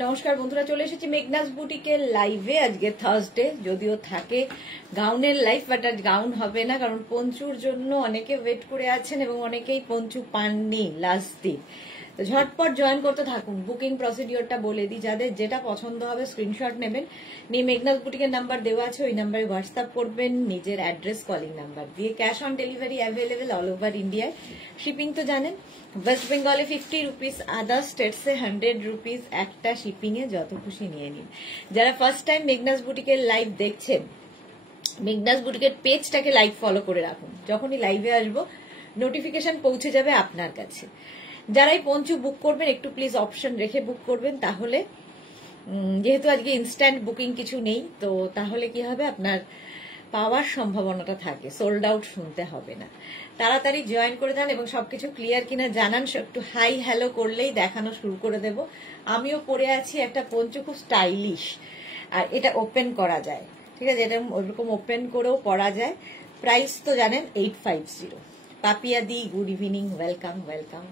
নমস্কার বন্ধুরা, চলে এসেছি মেঘনাস বুটিকের লাইভে। আজকে থার্সডে, যদিও থাকে গাউনের লাইভ, বাট আজ গাউন হবে না, কারণ পঞ্চুর জন্য অনেকে ওয়েট করে আছেন এবং অনেকেই পঞ্চু পাননি লাস্ট দিন। তো ঝটপট জয়েন করতে থাকুন। বুকিং প্রসিডিওরটা বলে দিই, যাদের যেটা পছন্দ হবে স্ক্রিনশট নেবেন, নিয়ে মেঘনাস বুটিকের নাম্বার দেওয়া আছে, ওই নাম্বারে হোয়াটসঅ্যাপ করবেন নিজের অ্যাড্রেস, কলিং নাম্বার দিয়ে। Cash on delivery available all over ইন্ডিয়ায়। শিপিং তো জানেন, ওয়েস্ট বেঙ্গলে 50 রুপিস, আদার স্টেটসে 100 রুপিস একটা শিপিং এ, যত খুশি নিয়ে নিন। যারা ফার্স্ট টাইম মেঘনাস বুটিকের লাইভ দেখছেন, মেঘনাস বুটিকের পেজটাকে লাইক ফলো করে রাখুন, যখনই লাইভে আসবো নোটিফিকেশন পৌঁছে যাবে আপনার কাছে। যারাই পঞ্চু বুক করবেন একটু প্লিজ অপশন রেখে বুক করবেন, তাহলে যেহেতু আজকে ইনস্ট্যান্ট বুকিং কিছু নেই, তো তাহলে কি হবে, আপনার পাওয়ার সম্ভাবনাটা থাকে, সোল্ড আউট শুনতে হবে না। তাড়াতাড়ি জয়েন করে দেন এবং সবকিছু ক্লিয়ার কিনা জানান, একটু হাই হ্যালো করলেই দেখানো শুরু করে দেব। আমিও পরে আছি একটা পঞ্চু, খুব স্টাইলিশ, আর এটা ওপেন করা যায়, ঠিক আছে, এটা ওইরকম ওপেন করেও পরা যায়। প্রাইস তো জানেন 850। পাপিয়াদি good evening, welcome welcome.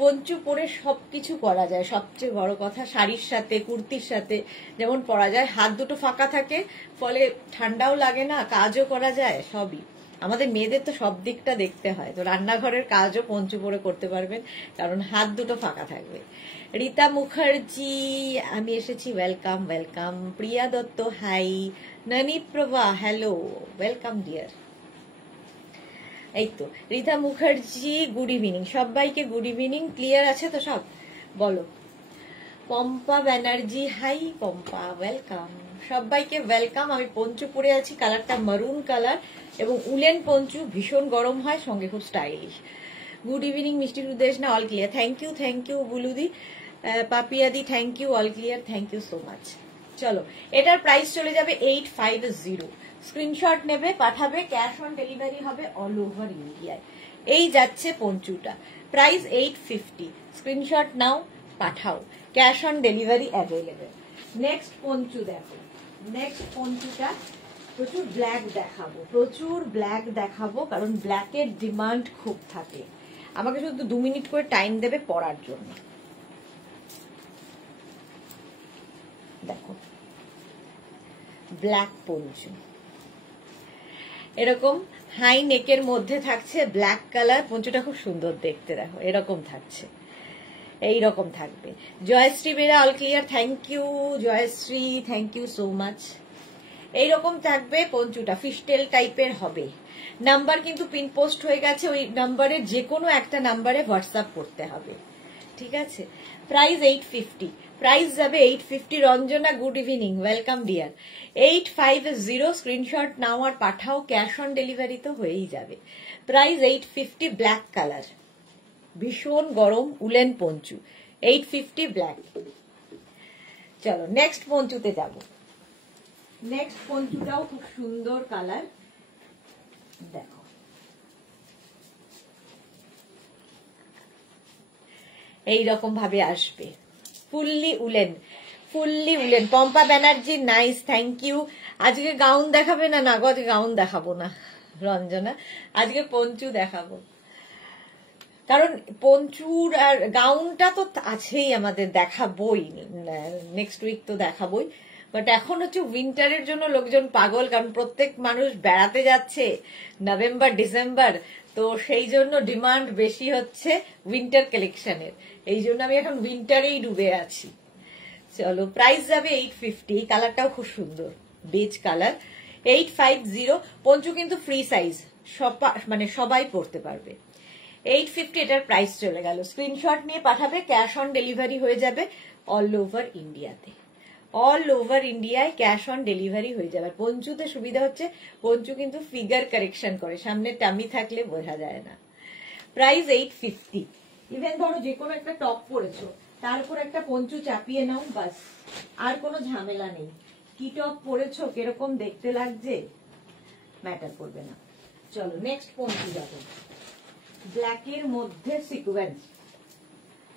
Poncho পরে সবকিছু করা যায়, সবচেয়ে বড় কথা শাড়ির সাথে কুর্তির সাথে যেমন পরা যায়, হাত দুটো ফাঁকা থাকে, ফলে ঠান্ডাও লাগে না, কাজও করা যায়, সবই। আমাদের মেয়েদের তো সব দিকটা দেখতে হয়, তো রান্নাঘরের কাজও পঞ্চু পরে করতে পারবেন, কারণ হাত দুটো ফাঁকা থাকবে। রীতা মুখার্জি আমি এসেছি, ওয়েলকাম ওয়েলকাম। প্রিয়া দত্ত হাই। ননী প্রভা হ্যালো, ওয়েলকাম ডিয়ার। এই তো রীতা মুখার্জি গুড ইভিনিং, সবাইকে গুড ইভিনিং। ক্লিয়ার আছে তো সব? বলো। পম্পা ব্যানার্জি হাই, পম্পা ওয়েলকাম, সবাইকে ওয়েলকাম। আমি পঞ্চু পরে আছি, কালারটা মারুন কালার এবং উলেন পঞ্চু, ভীষণ গরম হয়, সঙ্গে খুব স্টাইলিশ। গুড ইভিনিং মিষ্টি সুদেশ না, অল ক্লিয়ার, থ্যাংক ইউ বুলুদি, পাপিয়াদি thank you, all clear, thank you so much. চলো, এটার প্রাইস চলে যাবে 850। স্ক্রিনশট নেবে, পাঠাবে, ক্যাশ অন ডেলিভারি হবে অল ওভার ইন্ডিয়ায়। এই যাচ্ছে পঞ্চুটা, প্রাইস 850। স্ক্রিনশট নাও, পাঠাও, cash on delivery available. Next Panchu দেখো, নেক্সট পঞ্চুটা প্রচুর ব্ল্যাক দেখাবো, কারণ ব্ল্যাকের ডিমান্ড খুব থাকে। আমাকে শুধু 2 মিনিট করে টাইম দেবে পড়ার জন্য। দেখো, ব্ল্যাক পঞ্চু, এরকম হাই নেকের মধ্যে থাকছে, ব্ল্যাক কালার, পঞ্চুটা খুব সুন্দর দেখতে, দেখো এরকম থাকছে, এইরকম থাকবে। Joyshree Bera all clear, thank you Joyshree, thank you so much. এইরকম থাকবে পঞ্চুটা, ফিশটেল টাইপের হবে। নাম্বার কিন্তু পিন পোস্ট হয়ে গেছে, ওই নাম্বারে যে কোনো একটা নাম্বারে হোয়াটসঅ্যাপ করতে হবে, ঠিক আছে। প্রাইস 850, প্রাইস যাবে 850। Ranjana good evening, welcome dear. 850 screenshot নাও আর পাঠাও, ক্যাশ অন ডেলিভারি তো হয়েই যাবে। প্রাইস 850, ব্ল্যাক কালার, ভীষণ গরম উলেন পঞ্চু, 850 ব্ল্যাক। চলো নেক্সট পঞ্চুতে যাব। নেক্সট পঞ্চুটাও খুব সুন্দর কালার, দেখো এইরকম ভাবে আসবে, fully woollen, fully woollen. Pompa Banerjee nice, thank you. আজকে গাউন দেখাবে না? না গো, আজকে গাউন দেখাবো না রঞ্জনা, আজকে পঞ্চু দেখাবো, কারণ পঞ্চুর আর গাউনটা তো আছেই আমাদের, দেখাবোই, নেক্সট উইক তো দেখাবোই। বাট এখন হচ্ছে উইন্টারের জন্য লোকজন পাগল, কারণ প্রত্যেক মানুষ বেড়াতে যাচ্ছে নভেম্বর ডিসেম্বর, তো সেই জন্য ডিমান্ড বেশি হচ্ছে উইন্টার কালেকশনের, এই জন্য আমি এখন উইন্টারেই ডুবে আছি। চলো, প্রাইস যাবে 850, কালারটাও খুব সুন্দর, বেজ কালার, 850। পঞ্চু কিন্তু ফ্রি সাইজ, মানে সবাই পরতে পারবে। 850 এটার প্রাইস চলে গেল। স্ক্রিনশট নিয়ে পাঠাবে, ক্যাশ অন ডেলিভারি হয়ে যাবে অল ওভার ইন্ডিয়াতে, অল ওভার ইন্ডিয়ায় ক্যাশ অন ডেলিভারি হয়ে যাবে। পঞ্চুতে সুবিধা হচ্ছে, পঞ্চু কিন্তু ফিগার কারেকশন করে, সামনে টামি থাকলে বোঝা যায় না। প্রাইস 850। ইভেন ধরো যে কোনো একটা টপ পরেছো, তার উপর একটা পঞ্চু চাপিয়ে নাও, বাস, আর কোনো ঝামেলা নেই। কি টপ পরেছো, কিরকম দেখতে লাগছে ম্যাটার করবে না। চলো নেক্সট পঞ্চু যাবো, ব্ল্যাকের মধ্যে sequence,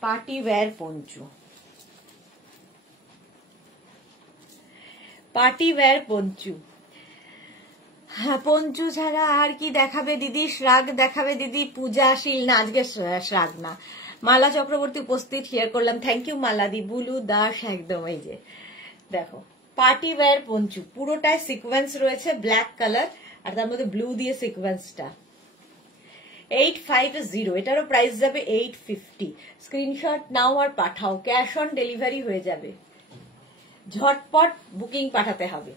party wear Panchu, party wear Panchu. হ্যাঁ, পঞ্চু ছাড়া আর কি দেখাবে দিদি? শ্রাগ দেখাবে দিদি, পূজাশীল না, আজকে শ্রাগ না, মালা চক্রবর্তী উপস্থিত, শেয়ার করলাম, থ্যাংক ইউ মালাদি। বুলু দাস একদম, এই যে দেখো পার্টি ওয়্যার পঞ্চু, পুরোটায় সিকোয়েন্স রয়েছে ব্ল্যাক কালার আর তার মধ্যে ব্লু দিয়ে সিকোয়েন্সটা। 850, এটারও প্রাইস যাবে 850। স্ক্রিনশট নাও আর পাঠাও, ক্যাশ অন ডেলিভারি হয়ে যাবে। ঝটপট বুকিং পাঠাতে হবে,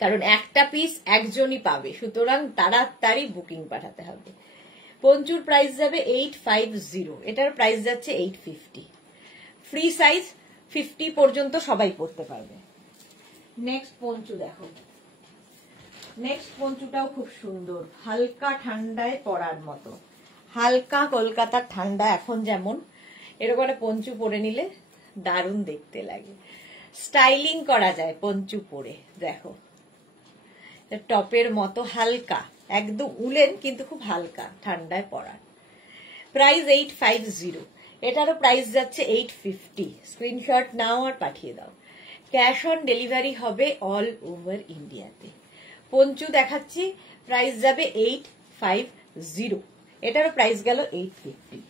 কারণ একটা পিস একজনই পাবে, সুতরাং তাড়াতাড়ি বুকিং পাঠাতে হবে। পঞ্চুর প্রাইস যাবে 850, এটার প্রাইস যাচ্ছে 850। ফ্রি সাইজ 50 পর্যন্ত সবাই পড়তে পারবে। নেক্সট পঞ্চু দেখো, নেক্সট পঞ্চুটাও খুব সুন্দর, হালকা ঠান্ডায় পরার মতো। হালকা কলকাতার ঠান্ডা এখন যেমন, এরকম একটা পঞ্চু পরে নিলে দারুণ দেখতে লাগে, স্টাইলিং করা যায় পঞ্চু পরে। দেখো টপের মতো হালকা, একদম উলেন কিন্তু খুব হালকা, ঠান্ডায় পরার। প্রাইস 850, এটারও প্রাইস যাচ্ছে 850। স্ক্রিনশট নাও আর পাঠিয়ে দাও। ক্যাশ অন ডেলিভারি হবে অল ওভার ইন্ডিয়াতে। পঞ্চু দেখাচ্ছি, প্রাইস যাবে 850, এটারও প্রাইস গেল 850।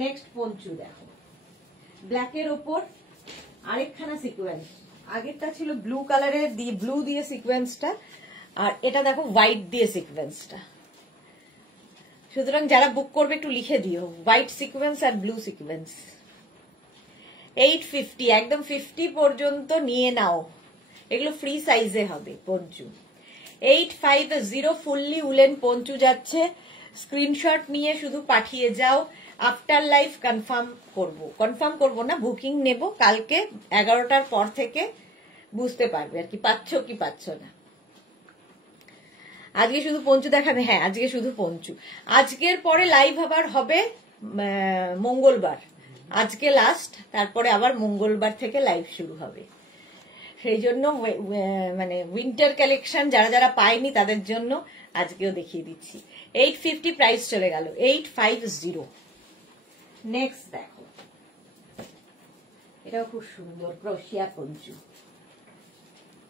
নেক্সট পঞ্চু দেখো, ব্ল্যাকের ওপর আরেকখানা সিকোয়েন্স, আগেরটা ছিল ব্লু কালারের দিয়ে, ব্লু দিয়ে সিকোয়েন্সটা, আর এটা দেখো হোয়াইট দিয়ে সিকোয়েন্সটা। সুতরাং যারা বুক করবে একটু লিখে দিও, হোয়াইট সিকোয়েন্স আর ব্লু সিকোয়েন্স। 850, একদম 50 পর্যন্ত নিয়ে নাও, এগুলো ফ্রি সাইজে হবে পঞ্চু। 850 ফুললি উলেন পঞ্চু যাচ্ছে। স্ক্রিনশট নিয়ে শুধু পাঠিয়ে যাও। আফটার লাইফ কনফার্ম করব না, বুকিং নেব কালকে 11টার পর থেকে, বুঝতে পারবে আর কি পাচ্ছ কি পাচ্ছ না। আজকে শুধু পঞ্চু দেখাবে, হ্যাঁ আজকে শুধু পঞ্চু। আজকের পরে লাইভ আবার হবে মঙ্গলবার, আজকে লাস্ট, তারপরে আবার মঙ্গলবার থেকে লাইভ শুরু হবে। সেই জন্য মানে উইন্টার কালেকশন যারা যারা পায়নি তাদের জন্য আজকেও দেখিয়ে দিচ্ছি। 850 প্রাইস চলে গেল, 850। নেক্সট দেখো, এটাও খুব সুন্দর ক্রোশিয়া পঞ্চু,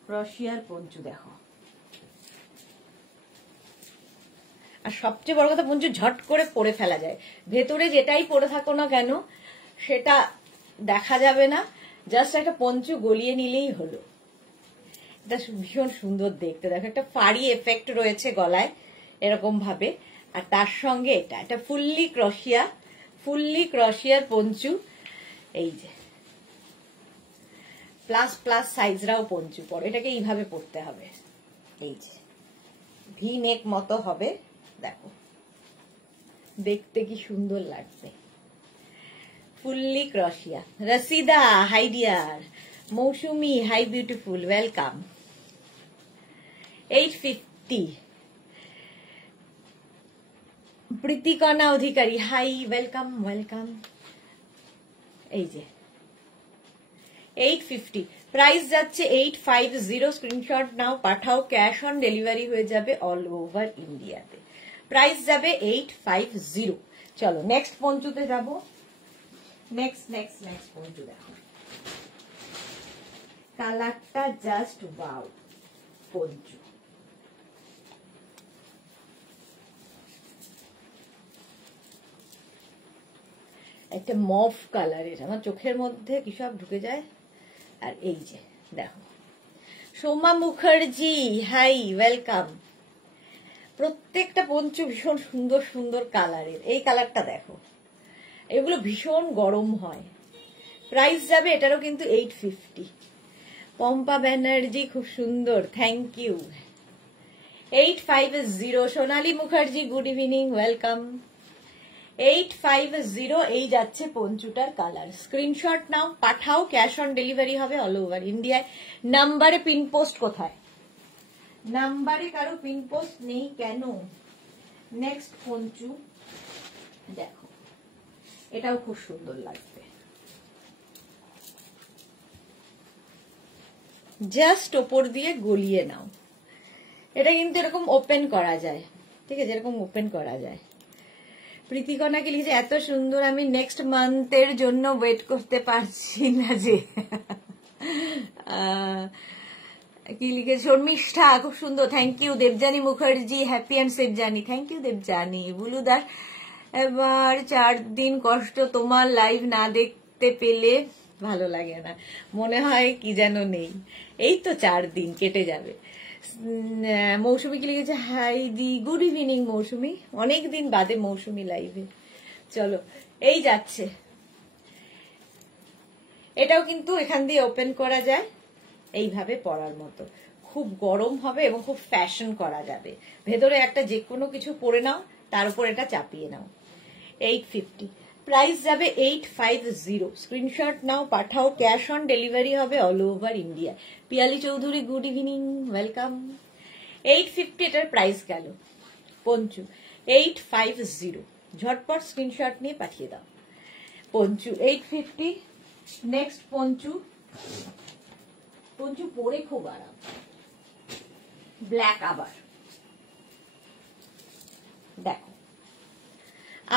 ক্রোশিয়ার পঞ্চু দেখো। আর সবচেয়ে বড় কথা, পঞ্চু ঝট করে পরে ফেলা যায়, ভেতরে যেটাই পরে থাকো না কেন সেটা দেখা যাবে না, জাস্ট একটা পঞ্চু গলিয়ে নিলেই হলো। এটা ভীষণ সুন্দর দেখতে, দেখো একটা ফাড়ি এফেক্ট রয়েছে গলায় এরকম ভাবে, আর তার সঙ্গে এটা ফুললি ক্রশিয়ার পঞ্চু। এই যে প্লাস সাইজরাও পঞ্চু পরে, এটাকে এইভাবে পরতে হবে, এই যে ভি নেক মতো হবে, দেখো দেখতে কি সুন্দর লাগবে। ফুললি ক্রশিয়া। রসিদা হাই ডিয়ার, মৌসুমি হাই বিউটিফুল, ওয়েলকাম। 850। প্রীতিকণা অধিকারী হাই, ওয়েলকাম ওয়েলকাম। এই যে 850 প্রাইস যাচ্ছে 850। স্ক্রিনশট নাও পাঠাও, ক্যাশ অন ডেলিভারি হয়ে যাবে অল ওভার ইন্ডিয়াতে। প্রাইস যাবে 850। চলো নেক্সট পঞ্চুতে যাব। নেক্সট পঞ্চু দেখো, কালারটা জাস্ট ওয়াও পঞ্চু। একটা মফ কালারের, আমার চোখের মধ্যে কি সব ঢুকে যায়। আর এই যে দেখো, সোমা মুখার্জি হাই, ওয়েলকাম। প্রত্যেকটা পঞ্চু ভীষণ সুন্দর সুন্দর কালারের। এই কালারটা দেখো, এগুলো ভীষণ গরম হয়। প্রাইস যাবে এটারও কিন্তু 850। পম্পা ব্যানার্জি খুব সুন্দর, thank you. 850। Sonali Mukherjee good evening, welcome. 850 এই যাচ্ছে পঞ্চুটার কালার। স্ক্রিনশট নাও পাঠাও, ক্যাশ অন ডেলিভারি হবে অল ওভার ইন্ডিয়ায়। নাম্বারে পিন পোস্ট কোথায়? নাম্বারে কারো পিন পোস্ট নেই কেন? নেক্সট পঞ্চু দেখো, এটাও খুব সুন্দর লাগবে। জাস্ট ওপর দিয়ে গলিয়ে নাও। এটা কিন্তু এরকম ওপেন করা যায়, ঠিক আছে, এরকম ওপেন করা যায়। প্রীতিকণাকে লিখেছে এত সুন্দর, আমি নেক্সট মান্থের জন্য ওয়েট করতে পারছি না যে। কি লিখেছে? শর্মিষ্ঠা খুব সুন্দর, thank you. Debjani Mukherjee happy and safe journey, thank you Debjani. Bulu Das এবার 4 দিন কষ্ট, তোমার লাইভ না দেখতে পেলে ভালো লাগে না, মনে হয় কি যেন নেই। এই তো 4 দিন কেটে যাবে। মৌসুমি কি লিখেছে, হাই দি, গুড ইভিনিং মৌসুমি, অনেক দিন বাদে মৌসুমি লাইভে। চলো এই যাচ্ছে, এটাও কিন্তু এখান দিয়ে ওপেন করা যায়, এইভাবে পরার মতো, খুব গরম হবে এবং খুব ফ্যাশন করা যাবে। ভেতরে একটা যে কোনো কিছু পরে নাও, তার উপর এটা চাপিয়ে নাও। 850, প্রাইস যাবে 850। স্ক্রিনশট নাও, পাঠাও, ক্যাশ অন ডেলিভারি হবে all over India. Piyali Chowdhury good evening, welcome. 850 এটার প্রাইস গেল। পঞ্চু 850, ঝটপট স্ক্রিনশট নিয়ে পাঠিয়ে দাও। পঞ্চু 850। নেক্সট পঞ্চু, পঞ্চু পরে খুব আরাম, ব্ল্যাক। আবার দেখো,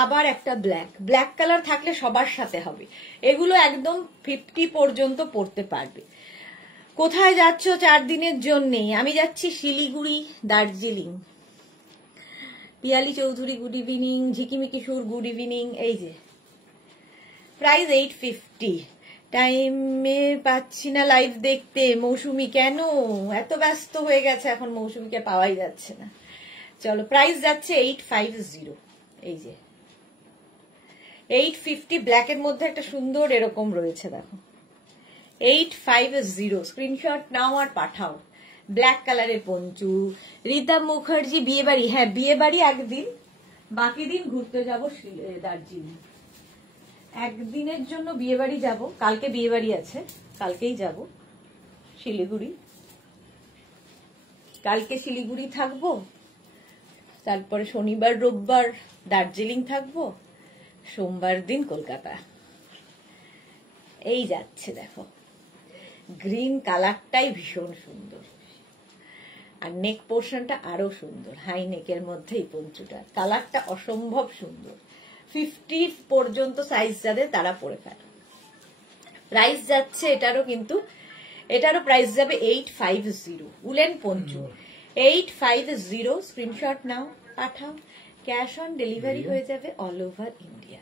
আবার একটা ব্ল্যাক। ব্ল্যাক কালার থাকলে সবার সাথে হবে, এগুলো একদম 50 পর্যন্ত পড়তে পারবে। কোথায় যাচ্ছ 4 দিনের জন্যে? আমি যাচ্ছি শিলিগুড়ি, দার্জিলিং। পিয়ালি চৌধুরী গুড ইভিনিং, ঝিকিমিকি সুর গুড ইভিনিং। এই যে প্রাইস 850। টাইমে পাচ্ছি না লাইভ দেখতে মৌসুমি, কেন এত ব্যস্ত হয়ে গেছে এখন, মৌসুমিকে পাওয়াই যাচ্ছে না। চলো প্রাইস যাচ্ছে 850। এই যে 850, ব্ল্যাকের মধ্যে একটা সুন্দর এরকম রয়েছে, দেখো 850। স্ক্রিনশট নাও আর পাঠাও। ব্ল্যাক কালারের পঞ্চু। রীতা মুখার্জি বিয়ে বাড়ি, হ্যাঁ বিয়ে বাড়ি একদিন, বাকি দিন ঘুরতে যাব দার্জিলিং। একদিনের জন্য বিয়ে বাড়ি যাব, কালকে বিয়ে বাড়ি আছে, কালকেই যাব শিলিগুড়ি। কালকে শিলিগুড়ি থাকবো, তারপরে শনিবার রোববার দার্জিলিং থাকবো, সোমবার দিন কলকাতা। এই যাচ্ছে দেখো, গ্রিন কালারটাই ভীষণ সুন্দর, আর নেক পোর্শনটা আরো সুন্দর, হাই নেকের মধ্যে এই পঞ্চুটা, কালারটা অসম্ভব সুন্দর। 50 পর্যন্ত সাইজ যাদের তারা পরে ফেলে। প্রাইস যাচ্ছে এটারও, কিন্তু এটারও প্রাইস যাবে 850। Woollen poncho 850। স্ক্রিনশট নাও, পাঠাও, ক্যাশ অন ডেলিভারি হয়ে যাবে অল ওভার ইন্ডিয়া।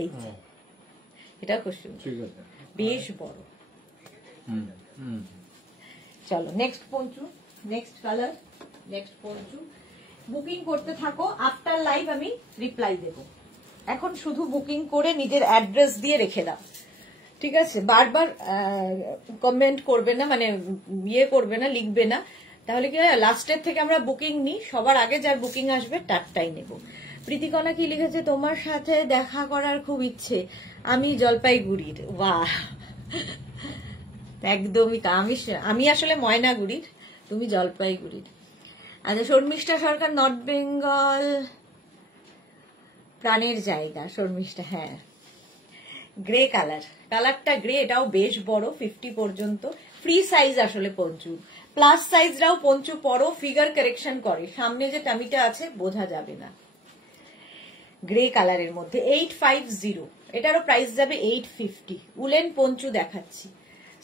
এই এটা খুব সুন্দর, বেশ বড়। চলো next Panchu, next colour, next Panchu. Booking করতে থাকো, আফটার লাইভ আমি রিপ্লাই দেব। এখন শুধু বুকিং করে নিজের অ্যাড্রেস দিয়ে রেখে দাও, ঠিক আছে? বারবার কমেন্ট করবে না, মানে ইয়ে করবে না, লিখবে না, তাহলে কি হয় লাস্টের থেকে আমরা বুকিং নিই, সবার আগে যার বুকিং আসবে তারটাই নেব। প্রীতিকণা কি লিখেছে, তোমার সাথে দেখা করার খুব ইচ্ছে, আমি জলপাইগুড়ির। বাহ, একদমই আমি আসলে ময়নাগুড়ির, তুমি জলপাইগুড়ির। আচ্ছা, শর্মিষ্ঠা সরকার নর্থ বেঙ্গল, প্রাণের জায়গা শর্মিষ্ঠা, হ্যাঁ গ্রে কালার, কালারটা গ্রে, এটাও বেশ বড়, 50 পর্যন্ত। ফ্রি সাইজ আসলে পঞ্চু, প্লাস সাইজরাও পঞ্চু পরো, ফিগার কারেকশন করে, সামনে যে টামিটা আছে বোঝা যাবে না। গ্রে কালারের মধ্যে 850, এটারও প্রাইস যাবে 850। উলেন পঞ্চু দেখাচ্ছি,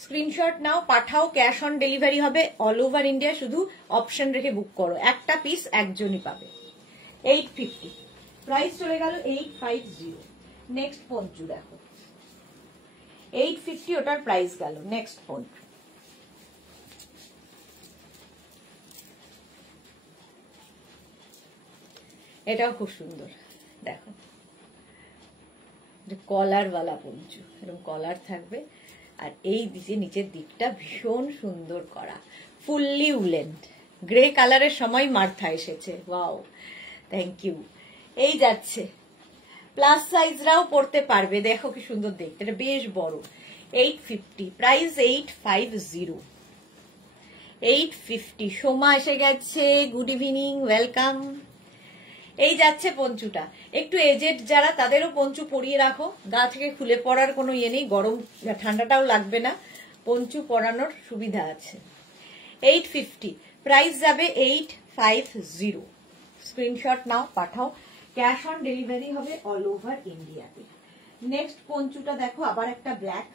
স্ক্রিনশট নাও, পাঠাও, ক্যাশ অন ডেলিভারি হবে অল ওভার ইন্ডিয়া, শুধু অপশন রেখে বুক করো, একটা পিস একজনই পাবে। 850, প্রাইস চলে গেল 850। নেক্সট পঞ্চু দেখো 850, ওটার প্রাইস গেল। নেক্সট পঞ্চু, এটাও খুব সুন্দর, দেখো কলারওয়ালা পঞ্চু, এরকম কলার থাকবে, আর এই দিকে নিচের দিকটা ভীষণ সুন্দর করা, ফুললি উলেন, গ্রে কালারের সময় মার্থা এসেছে, ওয়াও থ্যাংক ইউ। এই যাচ্ছে, প্লাস সাইজরাও পড়তে পারবে, দেখো কি সুন্দর দেখতে, এটা বেশ বড়। 850, প্রাইস 850। 850। সোমা এসে গেছে, গুড ইভিনিং, ওয়েলকাম। এই যাচ্ছে পঞ্চুটা, একটু এজেড যারা তাদেরও পঞ্চু পরিয়ে রাখো, গা থেকে খুলে পড়ার কোনো ইয়ে নেই, গরম ঠান্ডাটাও লাগবে না, পঞ্চু পরানোর সুবিধা আছে। 850, প্রাইস যাবে 850। স্ক্রিনশট নাও, পাঠাও, ক্যাশ অন ডেলিভারি হবে অল ওভার ইন্ডিয়াতে। নেক্সট পঞ্চুটা দেখো, আবার একটা ব্ল্যাক,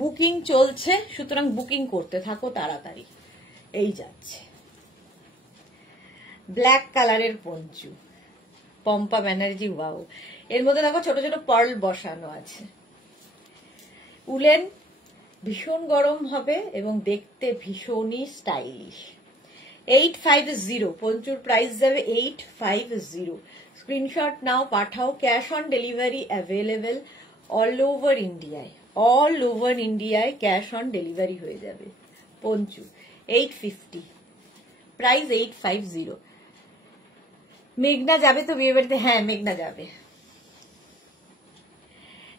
বুকিং চলছে, সুতরাং বুকিং করতে থাকো তাড়াতাড়ি। এই যাচ্ছে ব্ল্যাক কালারের পঞ্চু, পম্পা ব্যানার্জি, ওয়াও। এর মধ্যে দেখো ছোট ছোট পার্ল বসানো আছে। উলেন, ভীষণ গরম হবে এবং দেখতে ভীষণই স্টাইলিশ। 850 পঞ্চুর প্রাইস যাবে 850। স্ক্রিনশট নাও, পাঠাও। Cash on delivery available all over ইন্ডিয়ায়। অল ওভার ইন্ডিয়ায় ক্যাশ অন ডেলিভারি হয়ে যাবে। পঞ্চু 850, প্রাইস 850। মেঘনা যাবে তো বিয়ে বাড়িতে? হ্যাঁ, মেঘনা যাবে।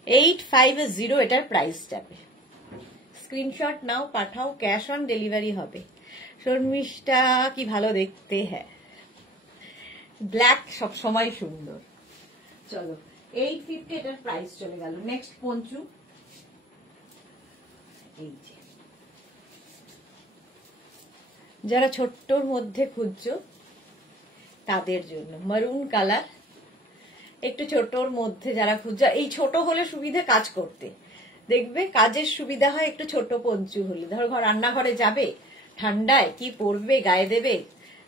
850 এটার প্রাইস যাবে। স্ক্রিনশট নাও, পাঠাও। ক্যাশ অন ডেলিভারি হবে। শর্মিষ্ঠা কি ভালো দেখতে। হ্যাঁ, ব্ল্যাক সবসময় সুন্দর। চলো 850 এটার প্রাইস চলে গেল। নেক্সট পঞ্চু, এই যে যারা ছোট্টর মধ্যে খুঁজছো তাদের জন্য মারুন কালার, একটু ছোটর মধ্যে যারা খুঁজছো। এই ছোট হলে সুবিধে কাজ করতে, দেখবে কাজের সুবিধা হয় একটু ছোট পঞ্চু হলে। ধরো রান্নাঘরে যাবে, ঠান্ডায় কি পরবে, গায়ে দেবে,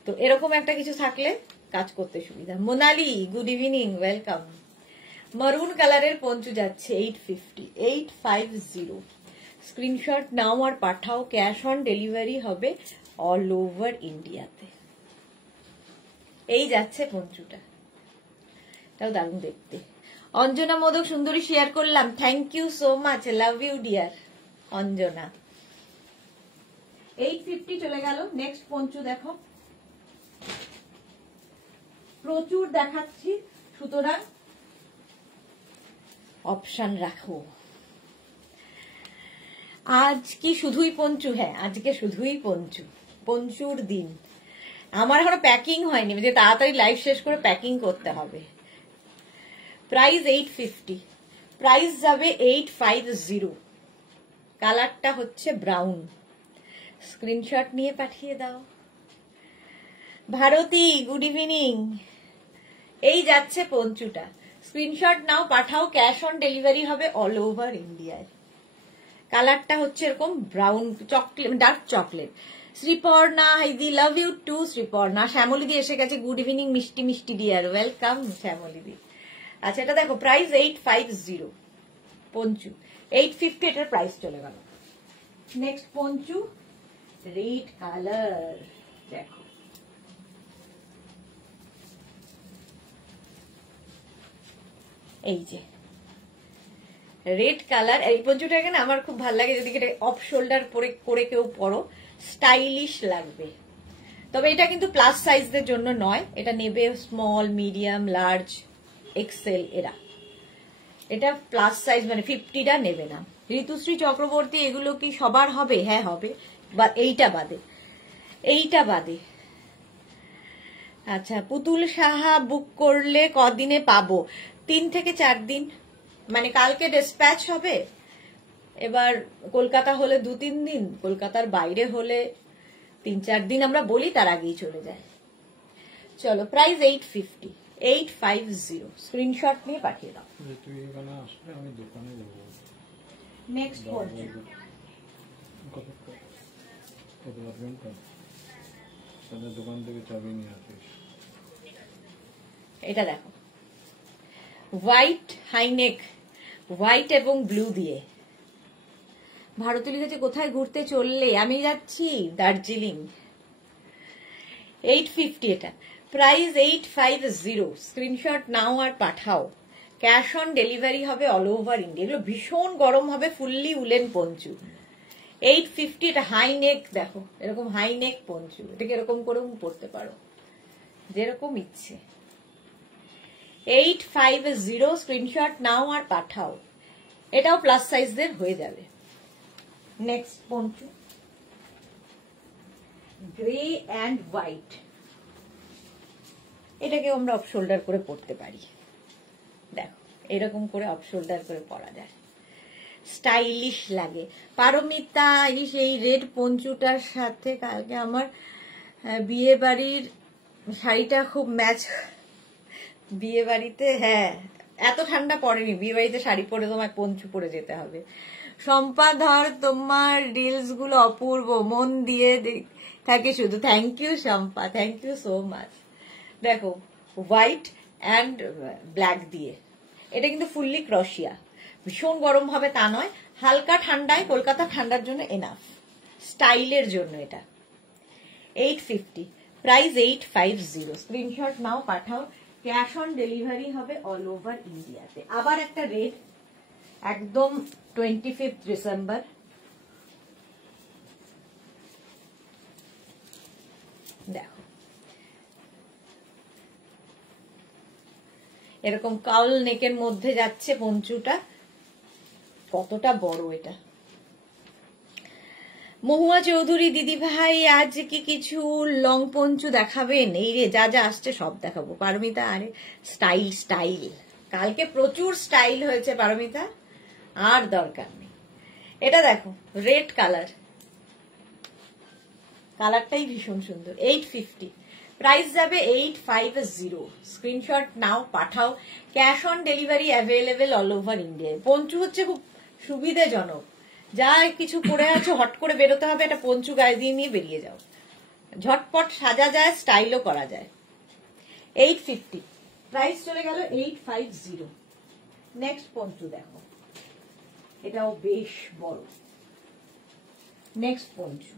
তো এরকম একটা কিছু থাকলে কাজ করতে সুবিধা। Monali, good evening, welcome. Maroon কালারের পঞ্চু যাচ্ছে 850। স্ক্রিনশট নাও আর পাঠাও। ক্যাশ অন ডেলিভারি হবে অল ওভার ইন্ডিয়াতে। এই যাচ্ছে পঞ্চুটা, তাও দারুণ দেখতে। অঞ্জনা মোদক সুন্দরী শেয়ার করলাম, thank you so much, love you dear Anjana. 850 চলে গেল। নেক্সট পঞ্চু দেখো, প্রচুর দেখাচ্ছি, সুতরাং অপশন রাখো। আজ কি শুধুই পঞ্চু? হ্যাঁ, আজকে শুধুই পঞ্চু, পঞ্চুর দিন। আমার এখনো প্যাকিং হয়নি, যে তাড়াতাড়ি লাইভ শেষ করে প্যাকিং করতে হবে। প্রাইস 850, প্রাইস যাবে 850। কালারটা হচ্ছে ব্রাউন। স্ক্রিনশট নিয়ে পাঠিয়ে দাও। Bharati, good evening. এই যাচ্ছে পঞ্চুটা, স্ক্রিনশট নাও, পাঠাও। ক্যাশ অন ডেলিভারি হবে অল ওভার ইন্ডিয়ায়। কালারটা হচ্ছে এরকম brown chocolate, dark chocolate. Sriparna, হাইদি, লাভ ইউ টু শ্রীপর্ণা। শ্যামলিদি এসে গেছে, গুড ইভিনিং মিষ্টি মিষ্টি ডিয়ার, ওয়েলকাম শ্যামলিদি। আচ্ছা, এটা দেখো প্রাইস 850 পঞ্চু। 850 এটার প্রাইস চলে গেল। Next Panchu, red colour. দেখো এই যে রেড কালার। এই পঞ্চুটাকে না আমার খুব ভালো লাগে, যদি অফ শোল্ডার করে কেউ পরো, স্টাইলিশ লাগবে। তবে এটা কিন্তু প্লাস সাইজদের জন্য নয়, এটা নেবে স্মল, মিডিয়াম, লার্জ, এক্সেল এরা। এটা প্লাস সাইজ মানে 50টা নেবে না। ঋতুশ্রী চক্রবর্তী, এগুলো কি সবার হবে? হ্যাঁ হবে, বা এইটা বাদে, এইটা বাদে। আচ্ছা, পুতুল সাহা, বুক করলে কদিনে পাবো? 3 থেকে 4 দিন, মানে কালকে ডিসপ্যাচ হবে। এবার কলকাতা হলে 2-3 দিন, কলকাতার বাইরে হলে 3-4 দিন আমরা বলি, তার আগেই চলে যায়। চলো, প্রাইস 850। স্ক্রিনশট নিয়ে পাঠিয়ে দাও। তুই এখানে আসলে আমি দোকানে যাবো। নেক্সট পঞ্চু, দোকান থেকে চাবি নিয়ে আসিস। এটা দেখো, হোয়াইট হাইনেক, হোয়াইট এবং ব্লু দিয়ে। ভারতী লিখেছে কোথায় ঘুরতে চললে? আমি যাচ্ছি দার্জিলিং। 850 এটা, প্রাইস 850। স্ক্রিনশট নাও আর পাঠাও। ক্যাশ অন ডেলিভারি হবে অল ওভার ইন্ডিয়া। এগুলো ভীষণ গরম হবে, ফুললি উলেন পঞ্চু। 850 এটা হাই নেক। দেখো এরকম হাই নেক পঞ্চু, এটাকে এরকম করেও পরতে পারো, যেরকম ইচ্ছে। 850, স্ক্রিনশট নাও আর পাঠাও। এটাও প্লাস সাইজদের হয়ে যাবে। Next Panchu, grey and white. এটাকে আমরা অফ শোল্ডার করে পরতে পারি। দেখো এরকম করে অফ শোল্ডার করে পরা যায়, স্টাইলিশ লাগে। পারমিতা, এই রেড পঞ্চুটার সাথে কালকে আমার বিয়ে বাড়ির শাড়িটা খুব ম্যাচ। বিয়ে বাড়িতে, হ্যাঁ, এত ঠান্ডা পড়েনি, বিয়ে বাড়িতে শাড়ি পরে তোমায় পঞ্চু পরে যেতে হবে। সম্পাধর, তোমার রিলস গুলো অপূর্ব, মন দিয়ে থাকে শুধু। Thank you Shampa, thank you so much. দেখো হোয়াইট অ্যান্ড ব্ল্যাক দিয়ে, এটা কিন্তু ফুললি ক্রশিয়া, ভীষণ গরম হবে তা নয়, হালকা ঠান্ডায়, কলকাতা ঠান্ডার জন্য এনাফ, স্টাইলের জন্য এটা। 850, প্রাইস 850। স্ক্রিনশট নাও, পাঠাও, ক্যাশ অন ডেলিভারি হবে অল ওভার ইন্ডিয়াতে। আবার একটা রেড, একদম 25 ডিসেম্বর। দেখো এরকম কাউল নেকের মধ্যে যাচ্ছে পঞ্চুটা, কতটা বড় এটা। মহুয়া চৌধুরী দিদি ভাই, আজ কি কিছু লং পঞ্চু দেখাবেন? এই রে, যা যা আসছে সব দেখাবো। পারমিতা, আরে স্টাইল স্টাইল, কালকে প্রচুর স্টাইল হয়েছে পারমিতা, আর দরকার নেই। এটা দেখো রেড কালার, কালারটাই ভীষণ সুন্দর। 850, প্রাইস যাবে 850। স্ক্রিনশট নাও, পাঠাও, cash on delivery available all over India. Panchu হচ্ছে খুব সুবিধাজনক, যা কিছু পরে আছো হট করে বেরোতে হবে, একটা পঞ্চু গায়ে দিয়ে নিয়ে বেরিয়ে যাও, ঝটপট সাজা যায়, স্টাইলও করা যায়। 850, প্রাইস চলে গেল 850। নেক্সট পঞ্চু দেখো, এটাও বেশ বড়। নেক্সট পঞ্চু,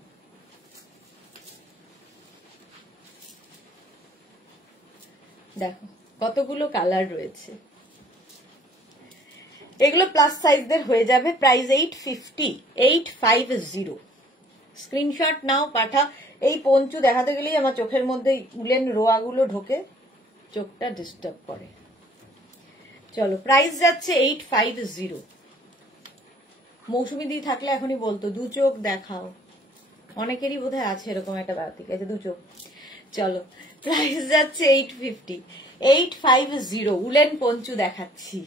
দেখো কতগুলো কালার রয়েছে, এগুলো প্লাস সাইজদের হয়ে যাবে। প্রাইস 850, 850। স্ক্রিনশট নাও, পাঠা। এই পঞ্চু দেখাতে গেলেই আমার চোখের মধ্যে উলেন রোয়াগুলো ঢোকে, চোখটা ডিস্টার্ব করে। চলো, প্রাইস যাচ্ছে 850। মৌসুমী দি থাকলে এখনই বলতো দু চোখ দেখাও, অনেকেরই বোধহয় আছে এরকম একটা ব্যাপার, ঠিক আছে, দু চোখ। চলো, প্রাইস যাচ্ছে 850, 850। উলেন পঞ্চু দেখাচ্ছি।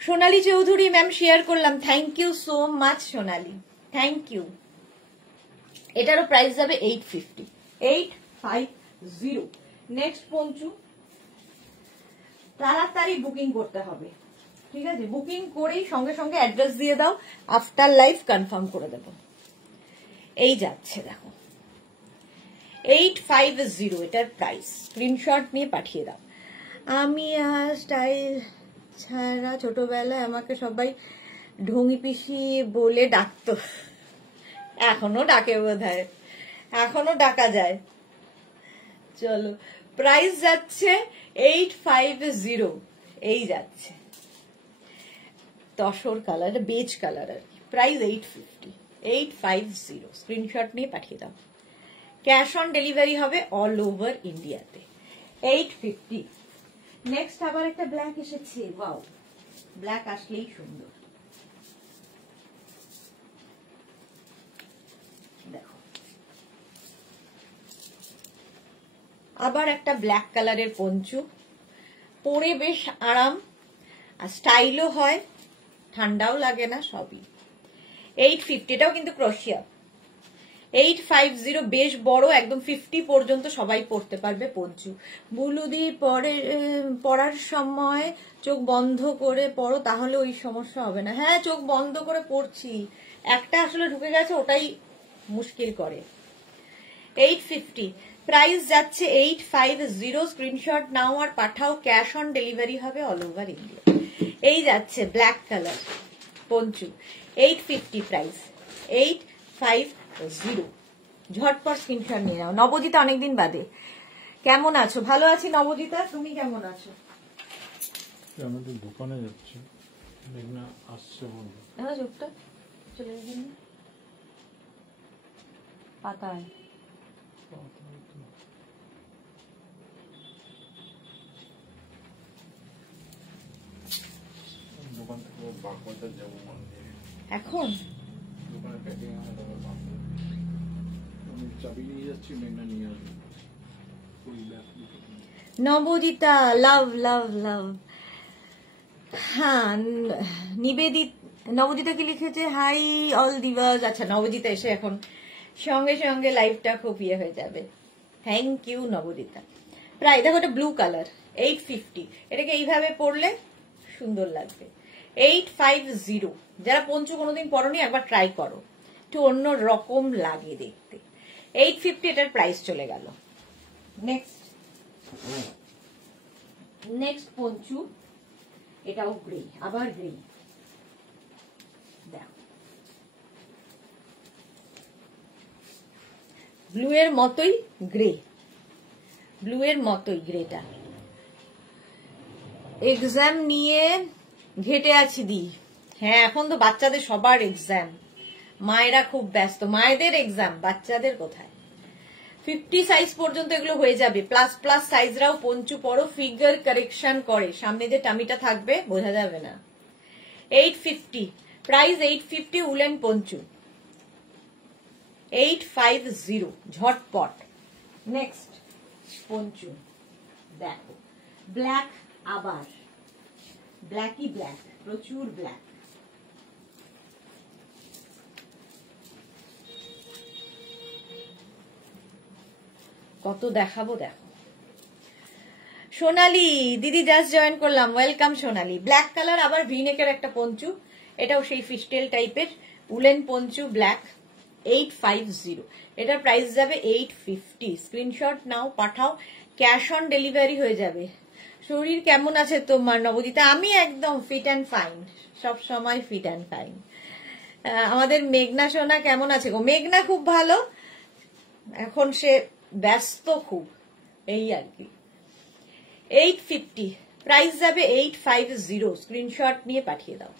সোনালী চৌধুরী ম্যাম শেয়ার করলাম, thank you so much Sonali, thank you. এটারও প্রাইস যাবে 850, 850। নেক্সট পঞ্চু, তাড়াতাড়ি বুকিং করতে হবে, ঠিক আছে, বুকিং করেই সঙ্গে সঙ্গে অ্যাড্রেস দিয়ে দাও, আফটার লাইভ কনফার্ম করে দেব। এই যাচ্ছে দেখো 850 এটার প্রাইস, স্ক্রিনশট নিয়ে পাঠিয়ে দাও। আমি স্টাইল ছাড়া ছোটবেলায় আমাকে সবাই ঢঙি পিসি বলে ডাকতো, এখনো ডাকে বোধহয়, এখনো ডাকা যায়। চলো, প্রাইস যাচ্ছে 850। এই যাচ্ছে তসর কালার, বেজ কালার আর কি, প্রাইস 850, 850। স্ক্রিনশট নিয়ে পাঠিয়ে দাও, ক্যাশ অন ডেলিভারি হবে অল ওভার ইন্ডিয়াতে। 850। নেক্সট আবার একটা ব্ল্যাক এসেছে, ওয়াও, ব্ল্যাক আসলেই সুন্দর। দেখো আবার একটা ব্ল্যাক কালারের পঞ্চু, পরে বেশ আরাম, আর স্টাইলও হয়, ঠান্ডাও লাগে না, সবই। 850, এটাও কিন্তু ক্রোশিয়া। 850, বেশ বড়, একদম 50 পর্যন্ত সবাই পড়তে পারবে পঞ্চু। বুলুদি পড়ার সময় চোখ বন্ধ করে পড়ো, তাহলে ওই সমস্যা হবে না। হ্যাঁ, চোখ বন্ধ করে পড়ছি, একটা আসলে ঢুকে গেছে, ওটাই মুশকিল করে। 850, প্রাইস যাচ্ছে 850। স্ক্রিনশট নাও আর পাঠাও, ক্যাশ অন ডেলিভারি হবে অল ওভার ইন্ডিয়া। এই যাচ্ছে ব্ল্যাক কালার পঞ্চু, 850 প্রাইস, 850। ঝটপট স্ক্রিনশট নিয়ে নাও। নবজিতা অনেকদিন বাদে, কেমন আছো? ভালো আছি নবজিতা, তুমি কেমন আছো? আমি তো দোকানে যাচ্ছি, মেঘনা আসছে বলবো। চোখটা চলে যাবেন পাতায়। দোকান থেকে বাগবাজার যাবো মন্দিরে এখন দোকানে প্যাকিং আছে, তারপর বাগবাজার আমি চাবি নিয়ে যাচ্ছি, মেঘনা নিয়ে আসবো। ওই ব্যাগ দুটো নবজিতা, লাভ লাভ লাভ। হ্যাঁ, নবজিতা কি লিখেছে? হাই অল দিবাস। আচ্ছা, নবজিতা এসে এখন সঙ্গে সঙ্গে লাইভটা খুব ইয়ে হয়ে যাবে। Thank you Nabajita. প্রায় দেখো, এটা ব্লু কালার, 850। এটাকে এইভাবে পরলে সুন্দর লাগবে। 850। যারা পঞ্চু কোনোদিন পরনি একবার ট্রাই করো, একটু অন্য রকম লাগে দেখতে। 850 এটার প্রাইস চলে গেল। নেক্সট পঞ্চু, এটাও গ্রে, আবার গ্রে। দেখো ব্লু এর মতোই গ্রে, ব্লু এর মতোই গ্রেটা। এক্সাম নিয়ে ঘেটে আছি দি। হ্যাঁ, এখন তো বাচ্চাদের সবার এক্সাম, মায়েরা খুব ব্যস্ত। মায়েদের এক্সাম, বাচ্চাদের কোথায়। 50 সাইজ পর্যন্ত এগুলো হয়ে যাবে। প্লাস প্লাস সাইজরাও পঞ্চু পরো, ফিগার কারেকশন করে, সামনে যে টামিটা থাকবে বোঝা যাবে না। 850 প্রাইস, 850 উলেন পঞ্চু, 850 ঝটপট। নেক্সট পঞ্চু দেখো, ব্ল্যাক, আবার ব্ল্যাকই ব্ল্যাক, প্রচুর ব্ল্যাক। কত দেখাবো দেখো। সোনালি দিদি জাস্ট জয়েন করলাম, ওয়েলকাম সোনালি। ব্ল্যাক কালার, আবার ভিনেকের একটা পঞ্চু, এটাও সেই ফিস্টেল টাইপের উলেন পঞ্চু, ব্ল্যাক, 850। এটার প্রাইস যাবে 850। স্ক্রিনশট নাও, পাঠাও, ক্যাশ অন ডেলিভারি হয়ে যাবে। শরীর কেমন আছে তোমার নবদিতা? আমি একদম ফিট অ্যান্ড ফাইন, সব সময় ফিট অ্যান্ড ফাইন। আমাদের মেঘনা সোনা কেমন আছে গো? মেঘনা খুব ভালো, এখন সে ব্যস্ত খুব, এই আর কি। 850 প্রাইস যাবে 850। স্ক্রিনশট নিয়ে পাঠিয়ে দাও,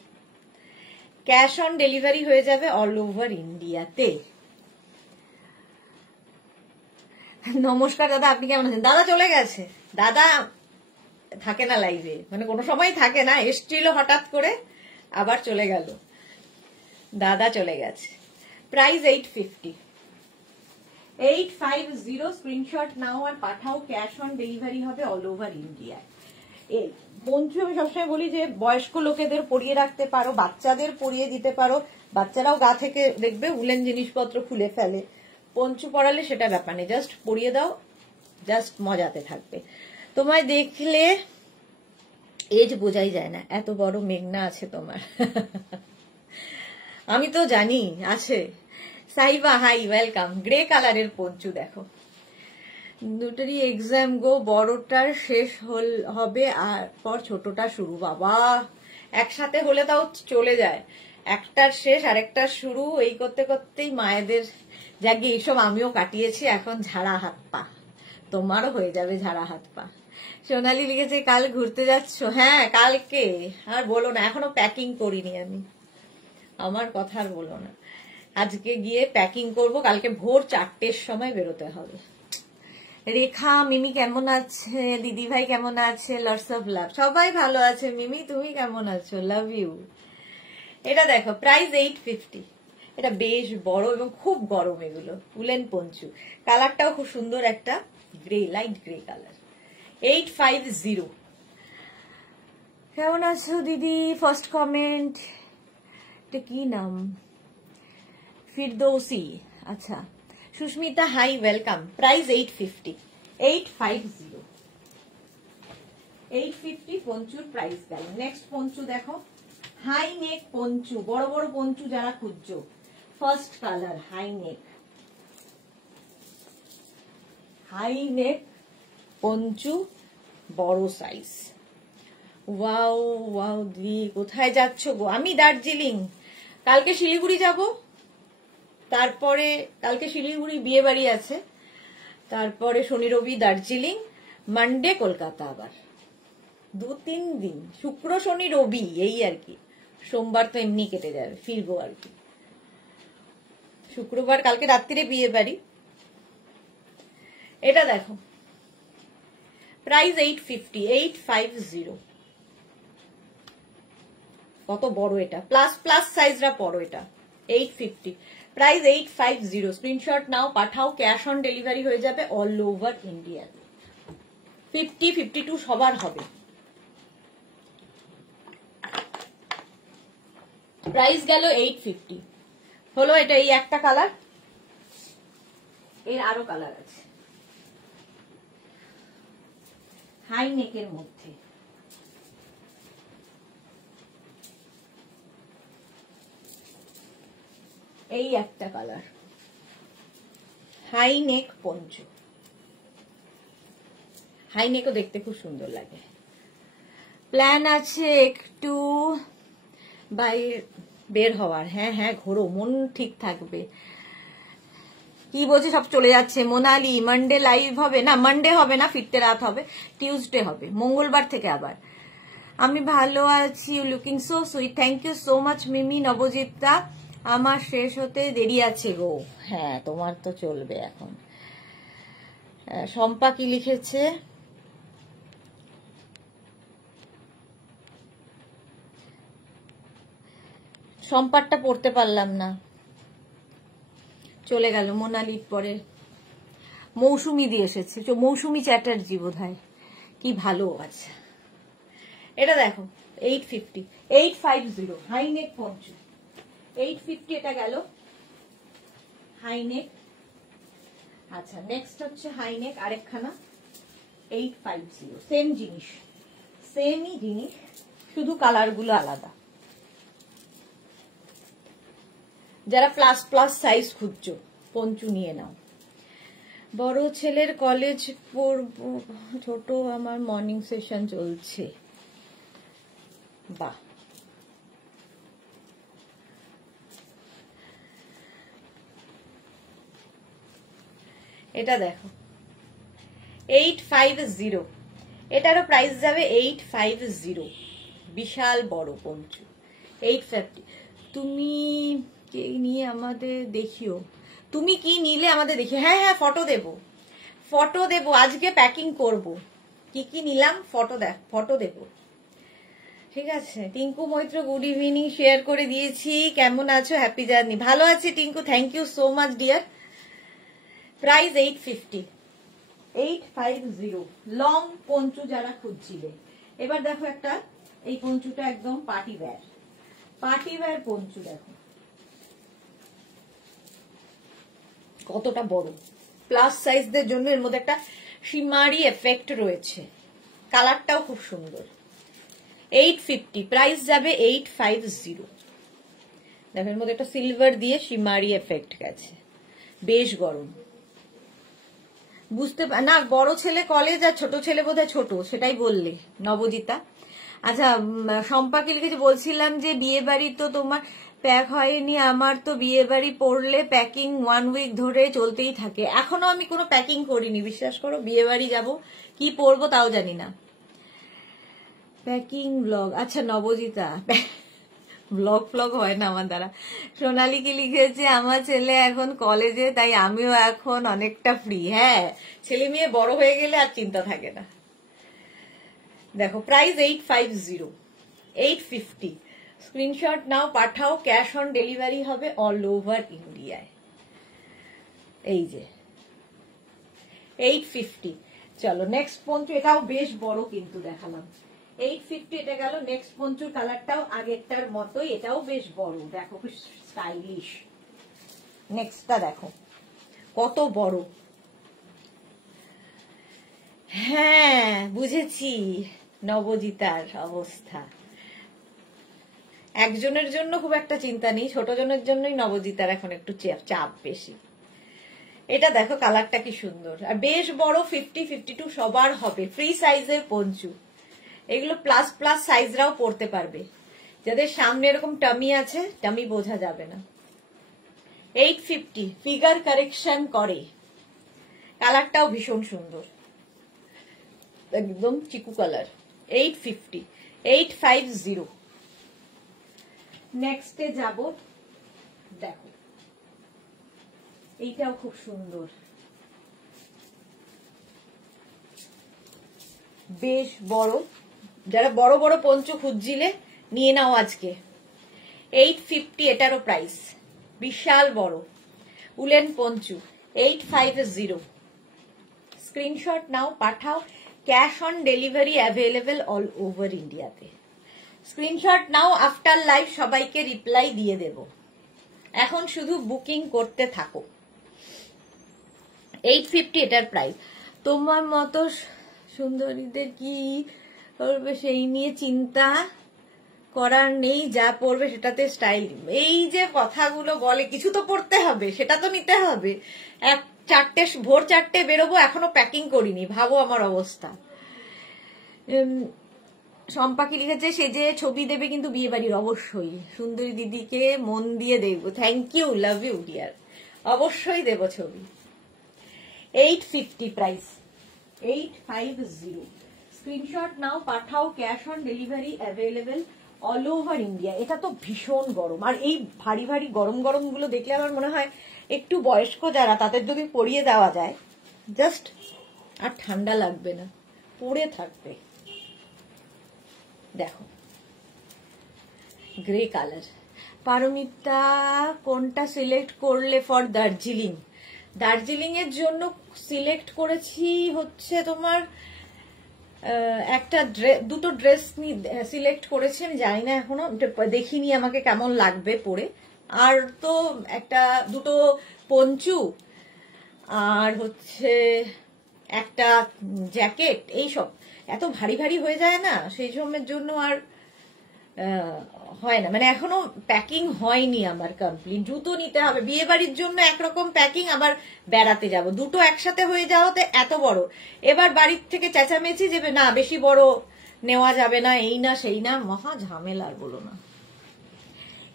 ক্যাশ অন ডেলিভারি হয়ে যাবে অল ওভার ইন্ডিয়াতে। নমস্কার দাদা, আপনি কেমন আছেন? দাদা চলে গেছে, দাদা থাকে না লাইভে, মানে কোনো সময় থাকে না, এসছিল হঠাৎ করে আবার চলে গেল, দাদা চলে গেছে। প্রাইস 850, 850। স্ক্রিনশট নাও আর পাঠাও, ক্যাশ অন ডেলিভারি হবে অল ওভার ইন্ডিয়া। এই পঞ্চু আমি সবসময় বলি যে বয়স্ক লোকেদের পরিয়ে রাখতে পারো, বাচ্চাদের পরিয়ে দিতে পারো, বাচ্চারাও গা থেকে দেখবে উলেন জিনিসপত্র খুলে ফেলে, পঞ্চু পরালে সেটা ব্যাপার নেই, জাস্ট পরিয়ে দাও, জাস্ট মজাতে থাকবে। তোমায় দেখলে এজ বোঝাই যায় না, এত বড় মেঘনা আছে তোমার। আমি তো জানি আছে। Saiba high, welcome. গ্রে কালারের পঞ্চু দেখো, দুটোরই এক্সাম গো, বড়টার শেষ হবে আর পর ছোটটা শুরু। বাবা, একসাথে হলে তাও চলে যায়, একটার শেষ আর একটার শুরু, এই করতে করতেই মায়েদের জাগে। এইসব আমিও কাটিয়েছি, এখন ঝাড়া হাত পা, তোমারও হয়ে যাবে ঝাড়া হাত পা। সোনালি লিখেছে কাল ঘুরতে যাচ্ছ? হ্যাঁ কালকে, আর বলো না, এখনো প্যাকিং করিনি আমি, আমার কথা আর বলো না। আজকে গিয়ে প্যাকিং করব, কালকে ভোর 4টের সময় বেরোতে হবে। রেখা, মিমি কেমন আছে? দিদি ভাই কেমন আছে? Lots of love. সবাই ভালো আছে। মিমি তুমি কেমন আছো? Love you. এটা দেখো, প্রাইস 850। এটা বেশ বড় এবং খুব গরম, এগুলো উলেন পঞ্চু, কালারটাও খুব সুন্দর, একটা গ্রে, লাইট গ্রে কালার। 850। কেমন আছো দিদি? ফার্স্ট কমেন্ট, এটা কি নাম? ফিরদৌসি, আচ্ছা। Susmita hi, welcome. প্রাইস 850, 850, 850 পঞ্চুর প্রাইস গেল। নেক্সট পঞ্চু দেখো, হাই নেক পঞ্চু, বড় বড় পঞ্চু যারা খুঁজছো, first colour high neck, high neck poncho, বড় সাইজ। ওয়াও ওয়াও দি, কোথায় যাচ্ছ গো? আমি দার্জিলিং, কালকে শিলিগুড়ি যাব, তারপরে কালকে শিলিগুড়ি বিয়ে বাড়ি আছে, তারপরে শনি রবি দার্জিলিং, মানডে কলকাতা, আবার 2-3 দিন, শুক্র শনি রবি, এই আর কি। সোমবার তো এমনি কেটে যাবে, ফিরবো আর কি। শুক্রবার কালকে রাত্রিরে বিয়ে বাড়ি। এটা দেখো, প্রাইস 850, 850। কত বড় এটা, প্লাস প্লাস সাইজরা বড়, এটা 850, প্রাইস 850। স্ক্রিনশট নাও, পাঠাও, ক্যাশ অন ডেলিভারি হয়ে যাবে অল ওভার ইন্ডিয়া। 50, 52 সবার হবে। প্রাইস গেল 850। হলো এটা, এই একটা কালার, এর আরো কালার আছে হাই নেকের মধ্যে। এই একটা colour, high neck poncho. High নেকও দেখতে খুব সুন্দর লাগে। প্ল্যান আছে একটু বের হওয়ার। হ্যাঁ হ্যাঁ, ঘোরো, মন ঠিক থাকবে। কি বলছে সব চলে যাচ্ছে। মোনালি, মানডে লাইভ হবে না? মানডে হবে না, ফিরতে রাত হবে, টিউসডে হবে, মঙ্গলবার থেকে আবার। আমি ভালো আছি, looking so sweet, thank you so much Mimi. নবজিৎটা, আমার শেষ হতে দেরি আছে গো। হ্যাঁ, তোমার তো চলবে এখন। শম্পা কি লিখেছে? সম্পারটা পড়তে পারলাম না, চলে গেল। মোনালির পরে মৌসুমি দিয়ে এসেছে, মৌসুমি চ্যাটার্জি বোধহয়। কি ভালো আছে। এটা দেখো 850, 850 হাইনেক পঞ্চু, 850 এটা গেল হাইনেক। আচ্ছা, নেক্সট হচ্ছে হাইনেক আরেকখানা 850, সেম জিনিস, সেমই জিনিস, শুধু কালার গুলো আলাদা। যারা প্লাস প্লাস সাইজ খুঁজছো পঞ্চু নিয়ে নাও। বড় ছেলের কলেজ পড়বো, ছোট আমার মর্নিং সেশন চলছে। বাহ, এটা দেখো 850, এটারও প্রাইস যাবে 850, বিশাল বড় পঞ্চু 850। তুমি কি নিয়ে আমাদের দেখিও, তুমি কি নিলে আমাদের দেখি। হ্যাঁ হ্যাঁ, ফটো দেব, ফটো দেব, আজকে প্যাকিং করব, কি কি নিলাম ফটো দেব, ঠিক আছে। Tinku Moitra, good evening, share করে দিয়েছি। কেমন আছো? Happy journey. ভালো আছি Tinku, thank you so much dear. Price 850, 850 long poncho যারা খুঁজছিলে। এবার দেখো একটা, এই পঞ্চুটা একদম পার্টি ওয়্যার পঞ্চু। দেখো কতটা বড়, প্লাস সাইজদের জন্য এর মধ্যে একটা শিমারি এফেক্ট রয়েছে, কালারটাও খুব সুন্দর। 850, প্রাইস যাবে 850। দেখো এর মধ্যে একটা সিলভার দিয়ে শিমারি এফেক্ট গেছে, বেশ গরম। বুঝতে না, বড় ছেলে কলেজ আর ছোট ছেলে বোধহয় ছোট, সেটাই বললে নবজিতা। আচ্ছা, সম্পাকে লিখেছে, বলছিলাম যে বিয়ে বাড়ি তো তোমার প্যাক হয়নি, আমার তো বিয়ে বাড়ি পড়লে প্যাকিং 1 উইক ধরে চলতেই থাকে। এখনো আমি কোনো প্যাকিং করিনি, বিশ্বাস করো। বিয়ে বাড়ি যাবো, কি পরবো তাও জানি না। প্যাকিং ব্লগ, আচ্ছা নবজিতা, ব্লগ হয় না আমার দ্বারা। সোনালি কি লিখেছে, আমার ছেলে এখন কলেজে, তাই আমিও এখন অনেকটা ফ্রি। হ্যাঁ, ছেলে মেয়ে বড় হয়ে গেলে আর চিন্তা থাকে না। দেখো প্রাইস 850, 850। স্ক্রিনশট নাও, পাঠাও, ক্যাশ অন ডেলিভারি হবে অল ওভার ইন্ডিয়ায়। এই যে 850। চলো নেক্সট পঞ্চু, এটাও বেশ বড় কিন্তু দেখালাম। 850 এটা গেল। নেক্সট পঞ্চুর কালারটাও আগেরটার মতোই, এটাও বেশ বড়, দেখো কি স্টাইলিশ। নেক্সটটা দেখো কত বড়। হ্যাঁ বুঝেছি নবজিতার অবস্থা। একজনের জন্য খুব একটা চিন্তা নেই, ছোট জনের জন্যই নবজিতার এখন একটু চাপ বেশি। এটা দেখো কালারটা কি সুন্দর, আর বেশ বড়, 50, 52 সবার হবে। ফ্রি সাইজের পঞ্চু, এগুলো প্লাস প্লাস সাইজরাও পরতে পারবে। যাদের সামনে এরকম টামি আছে, টামি বোঝা যাবে না। 850, ফিগার কারেকশন করে। কালারটাও ভীষণ সুন্দর, একদম চিকু কালার। 850, 850। নেক্সটে যাব, দেখো এইটাও খুব সুন্দর, বেশ বড়। যারা বড় বড় পঞ্চু খুঁজছিলে নিয়ে নাও আজকে। 850 এটারও প্রাইস, বিশাল বড় উলেন পঞ্চু 850। স্ক্রিনশট নাও, পাঠাও, cash on delivery available all over ইন্ডিয়াতে। স্ক্রিনশট নাও, আফটার লাইভ সবাইকে রিপ্লাই দিয়ে দেব। এখন শুধু বুকিং করতে থাকো। 850 এটার প্রাইস। তোমার মতো সুন্দরীদের কি করবে সেই নিয়ে চিন্তা করার নেই, যা পড়বে সেটাতে স্টাইল। এই যে কথাগুলো বলে, কিছু তো পড়তে হবে, সেটা তো নিতে হবে। ভোর 4টে বেরোবো, এখনো প্যাকিং করিনি, ভাবো আমার অবস্থা। সম্পাকি লিখেছে সে যে ছবি দেবে কিন্তু বিয়ে বাড়ির, অবশ্যই সুন্দরী দিদিকে মন দিয়ে দেখবো। Thank you, love you dear, অবশ্যই দেব ছবি। 850 প্রাইস, 850। স্ক্রিনশট নাও, পাঠাও, cash on delivery available all over India. এটা তো ভীষণ গরম, আর এই ভারী ভারী গরম গরম গুলো দেখলে আমার মনে হয় একটু বয়স্ক যারা, তাদের যদি পরিয়ে দেওয়া যায়, জাস্ট আর ঠান্ডা লাগবে না, পরে থাকবে। দেখো গ্রে কালার। পারমিতা কোনটা সিলেক্ট করলে ফর দার্জিলিং? দার্জিলিং এর জন্য সিলেক্ট করেছি হচ্ছে তোমার দুটো ড্রেস সিলেক্ট করেছি, আমি জানি না এখনো, দেখিনি আমাকে কেমন লাগবে পরে। আর তো দুটো পঞ্চু, আর হচ্ছে একটা জ্যাকেট। এইসব এত ভারী ভারী হয়ে যায় না, সেই সময়ের জন্য আর হয় না, মানে এখনো প্যাকিং হয়নি আমার কমপ্লিট। জুতো নিতে হবে, বিয়ে বাড়ির জন্য একরকম প্যাকিং, আবার বেড়াতে যাব, দুটো একসাথে হয়ে যাওয়াতে এত বড়। এবার বাড়ির থেকে চেঁচামেচি যাবে, না বেশি বড় নেওয়া যাবে না, এই না সেই না, মহা ঝামেলা, আর বলো না।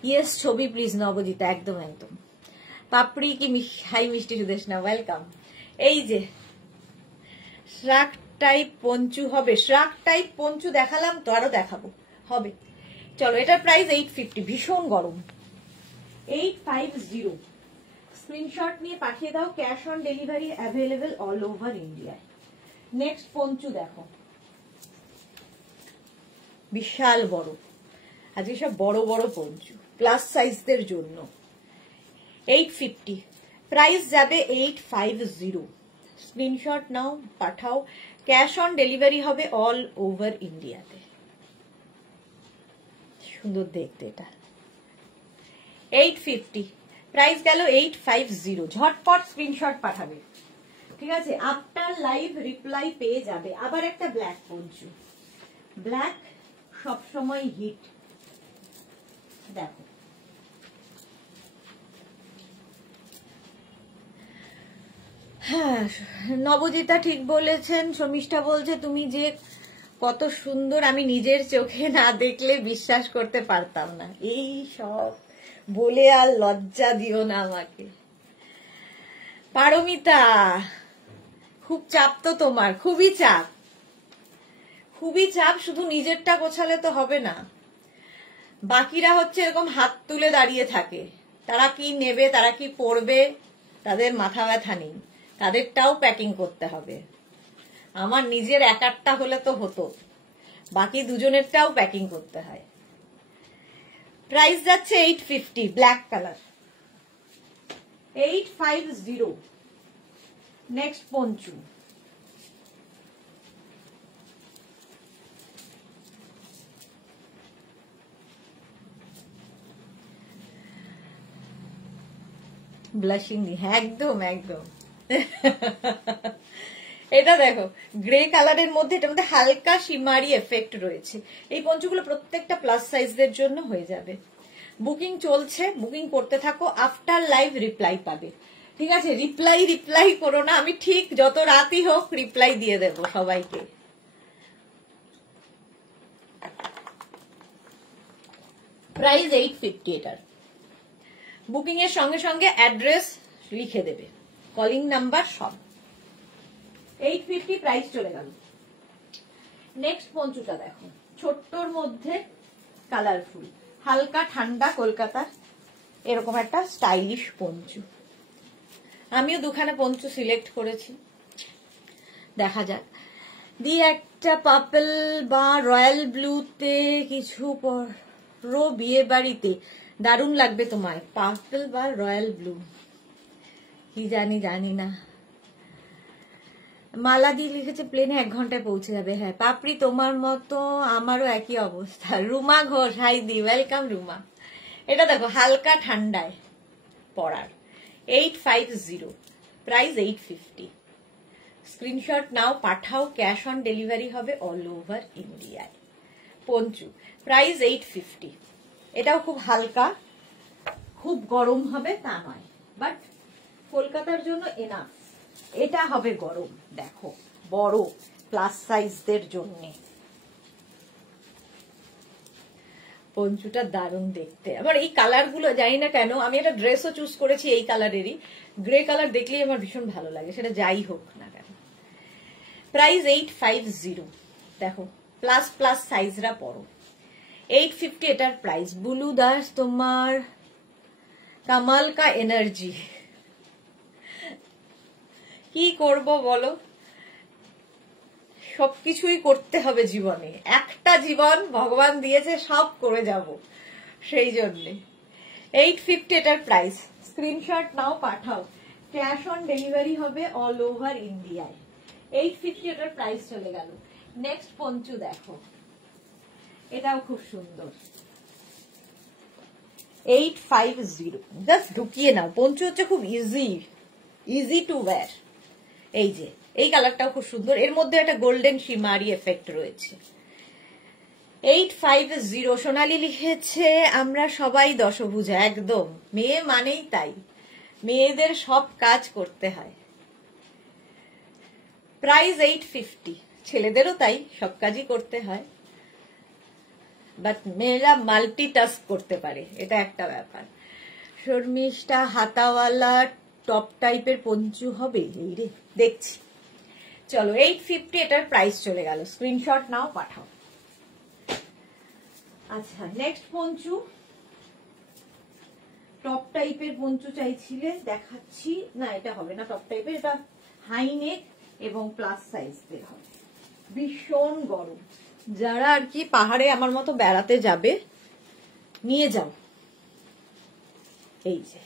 ইয়েস ছবি প্লিজ নবজিতা, একদম একদম। পাপড়ি কি হাই মিষ্টি সুদেশনা, ওয়েলকাম। এই যে শ্রাক টাইপ পঞ্চু হবে, শ্রাক টাইপ পঞ্চু দেখালাম তো, আরো দেখাবো, হবে। চলো, এটার প্রাইস 850, ভীষণ গরম। 850। স্ক্রিনশট নিয়ে পাঠিয়ে দাও, cash on delivery available all over ইন্ডিয়ায়। নেক্সট পঞ্চু দেখো, বিশাল বড়, আজকে সব বড় বড় পঞ্চু, প্লাস সাইজদের জন্য। 850 প্রাইস যাবে, 850। স্ক্রিনশট নাও, পাঠাও, ক্যাশ অন ডেলিভারি হবে অল ওভার ইন্ডিয়াতে। সুন্দর দেখতে এটা। 850 প্রাইস গেল, 850। ঝটপট স্ক্রিনশট পাঠাবে, ঠিক আছে? আফটার লাইভ রিপ্লাই পেয়ে যাবে। আবার একটা ব্ল্যাক পঞ্চু, ব্ল্যাক সবসময় হিট। দেখো হ্যাঁ, নবজিতা ঠিক বলেছেন। শর্মিষ্ঠা বলছে তুমি যে কত সুন্দর, আমি নিজের চোখে না দেখলে বিশ্বাস করতে পারতাম না। এই সব বলে আর লজ্জা দিও না আমাকে। পারমিতা খুব চাপ তো তোমার, খুবই চাপ, খুবই চাপ। শুধু নিজেরটা গোছালে তো হবে না, বাকিরা হচ্ছে এরকম হাত তুলে দাঁড়িয়ে থাকে, তারা কি নেবে, তারা কি পড়বে, তাদের মাথা ব্যথা নেই, তাদেরটাও প্যাকিং করতে হবে। আমার নিজের একারটা হলে তো হতো, বাকি দুজনেরটাও প্যাকিং করতে হয়। প্রাইস যাচ্ছে 850, black colour, 850। Next Panchu, blushing, একদম একদম। এটা দেখো গ্রে কালারের মধ্যে, এটার মধ্যে হালকা শিমারি এফেক্ট রয়েছে। এই পঞ্চগুলো প্রত্যেকটা প্লাস সাইজদের জন্য হয়ে যাবে। বুকিং চলছে, বুকিং করতে থাকো, আফটার লাইভ রিপ্লাই পাবে, ঠিক আছে? রিপ্লাই করো না, আমি ঠিক যত রাতই হোক রিপ্লাই দিয়ে দেব সবাইকে। প্রাইস 850 এটার। বুকিং এর সঙ্গে সঙ্গে অ্যাড্রেস লিখে দেবে, কলিং নাম্বার সব। 850 প্রাইস চলে গেল। নেক্সট পঞ্চুটা দেখো, ছোট্টর মধ্যে কালারফুল, হালকা ঠান্ডা কলকাতার এরকম একটা স্টাইলিশ পঞ্চু। আমিও দুখানা পঞ্চু সিলেক্ট করেছি, দেখা যাক। দিয়ে একটা পার্পল বা রয়্যাল ব্লুতে কিছু পরো বিয়ে বাড়িতে, দারুণ লাগবে তোমায়। পার্পল বা রয়্যাল ব্লু, কি জানি না। মালা দিয়ে লিখেছে প্লেনে 1 ঘন্টায় পৌঁছে যাবে। হ্যাঁ পাপড়ি, তোমার মতো আমারও একই অবস্থা। রুমা ঘোষ, হাই দি, ওয়েলকাম রুমা। এটা দেখো হালকা ঠান্ডায় পরার, 850, প্রাইস 850। স্ক্রিনশট নাও, পাঠাও, ক্যাশ অন ডেলিভারি হবে অল ওভার ইন্ডিয়ায়। পঞ্চু, প্রাইস 850। এটাও খুব হালকা, খুব গরম হবে তা নয়, বাট কলকাতার জন্য এনাফ। এটা হবে গরম, দেখো বড় প্লাস সাইজদের জন্য। পঞ্চুটা দারুণ দেখতে। আবার এই কালার গুলো জানি না কেন, আমি একটা ড্রেসও চুজ করেছি এই কালারেরই, গ্রে কালার দেখলেই আমার ভীষণ ভালো লাগে, সেটা যাই হোক না কেন। প্রাইস 850, দেখো প্লাস প্লাস সাইজরা বড়। 850 এটার প্রাইস। বুলু দাস তোমার কামাল কা এনার্জি। কি করব বলো, সবকিছুই করতে হবে জীবনে, একটা জীবন ভগবান দিয়েছে, সব করে যাব, সেই জন্যে 850 এটার প্রাইস। স্ক্রিনশট নাও, পাঠাও, ক্যাশ অন ডেলিভারি হবে অল ওভার ইন্ডিয়ায়। 850 এটার প্রাইস চলে গেল। নেক্সট পঞ্চু দেখো, এটাও খুব সুন্দর, 850। জাস্ট ঢুকিয়ে নাও, পঞ্চু হচ্ছে খুব ইজি টু ওয়্যার। এই যে এই কালারটাও খুব সুন্দর, এর মধ্যে একটা গোল্ডেন শিমারি এফেক্ট রয়েছে। 850। সোনালি লিখেছে আমরা সবাই দশভুজা, একদম, মেয়ে মানেই তাই, মেয়েদের সব কাজ করতে হয়। প্রাইস 850। ছেলেদেরও তাই, সব কাজই করতে হয়, বাট মেয়েরা মাল্টিটাস্ক করতে পারে, এটা একটা ব্যাপার। শর্মিষ্ঠা হাতাওয়ালা টপ টাইপের পঞ্চু হবে, এই রে দেখছি। চলো 850 এটার প্রাইস চলে গেল। স্ক্রিনশট নাও, পাঠাও। আচ্ছা, নেক্সট পঞ্চু, টপ টাইপের পঞ্চু চাইছিলে, দেখাচ্ছি। না, এটা হবে না টপ টাইপের, এটা হাই নেক এবং প্লাস সাইজদের হবে। ভীষণ গরম, যারা আর কি পাহাড়ে আমার মতো বেড়াতে যাবে নিয়ে যাও। এই যে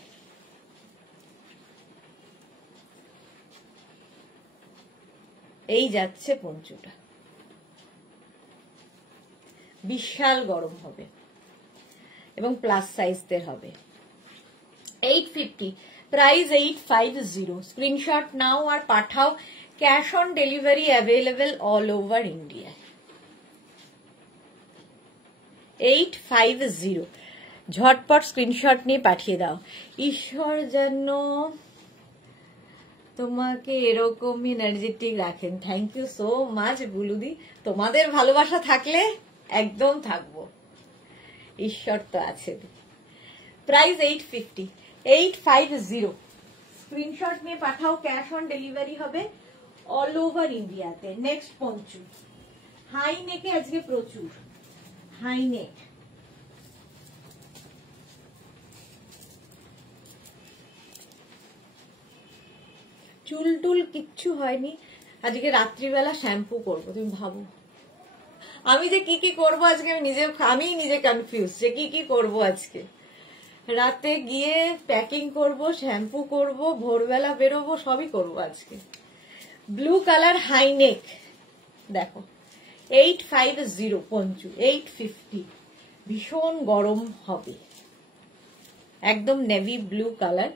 এই যাচ্ছে পঞ্চুটা, বিশাল গরম হবে এবং প্লাস সাইজদের হবে। 850, প্রাইস 850। স্ক্রিনশট নাও আর পাঠাও, cash on delivery available all over India. 850, ঝটপট স্ক্রিনশট নিয়ে পাঠিয়ে দাও। ঈশ্বর যেন তোমাকে এরকমই এনার্জেটিক রাখেন। থ্যাংক ইউ সো মাচ বুলুদি, তোমাদের ভালোবাসা থাকলে একদম থাকবো, ঈশ্বর তো আছে। প্রাইস 850, 850। স্ক্রিনশট নিয়ে পাঠাও, ক্যাশ অন ডেলিভারি হবে অল ওভার ইন্ডিয়াতে। নেক্সট পঞ্চু, হাই নেকে আজকে প্রচুর হাই নেক। চুল টুল কিচ্ছু হয়নি, আজকে রাত্রিবেলা শ্যাম্পু করবো। তুমি ভাবো আমি যে কি কি করবো আজকে, আমি নিজে কনফিউজ যে কি কি করবো আজকে। রাতে গিয়ে প্যাকিং করব, শ্যাম্পু করব, ভোরবেলা বেরোবো, সবই করবো আজকে। ব্লু কালার হাই নেক দেখো, 850 পঞ্চু, 850। ভীষণ গরম হবে, একদম navy blue colour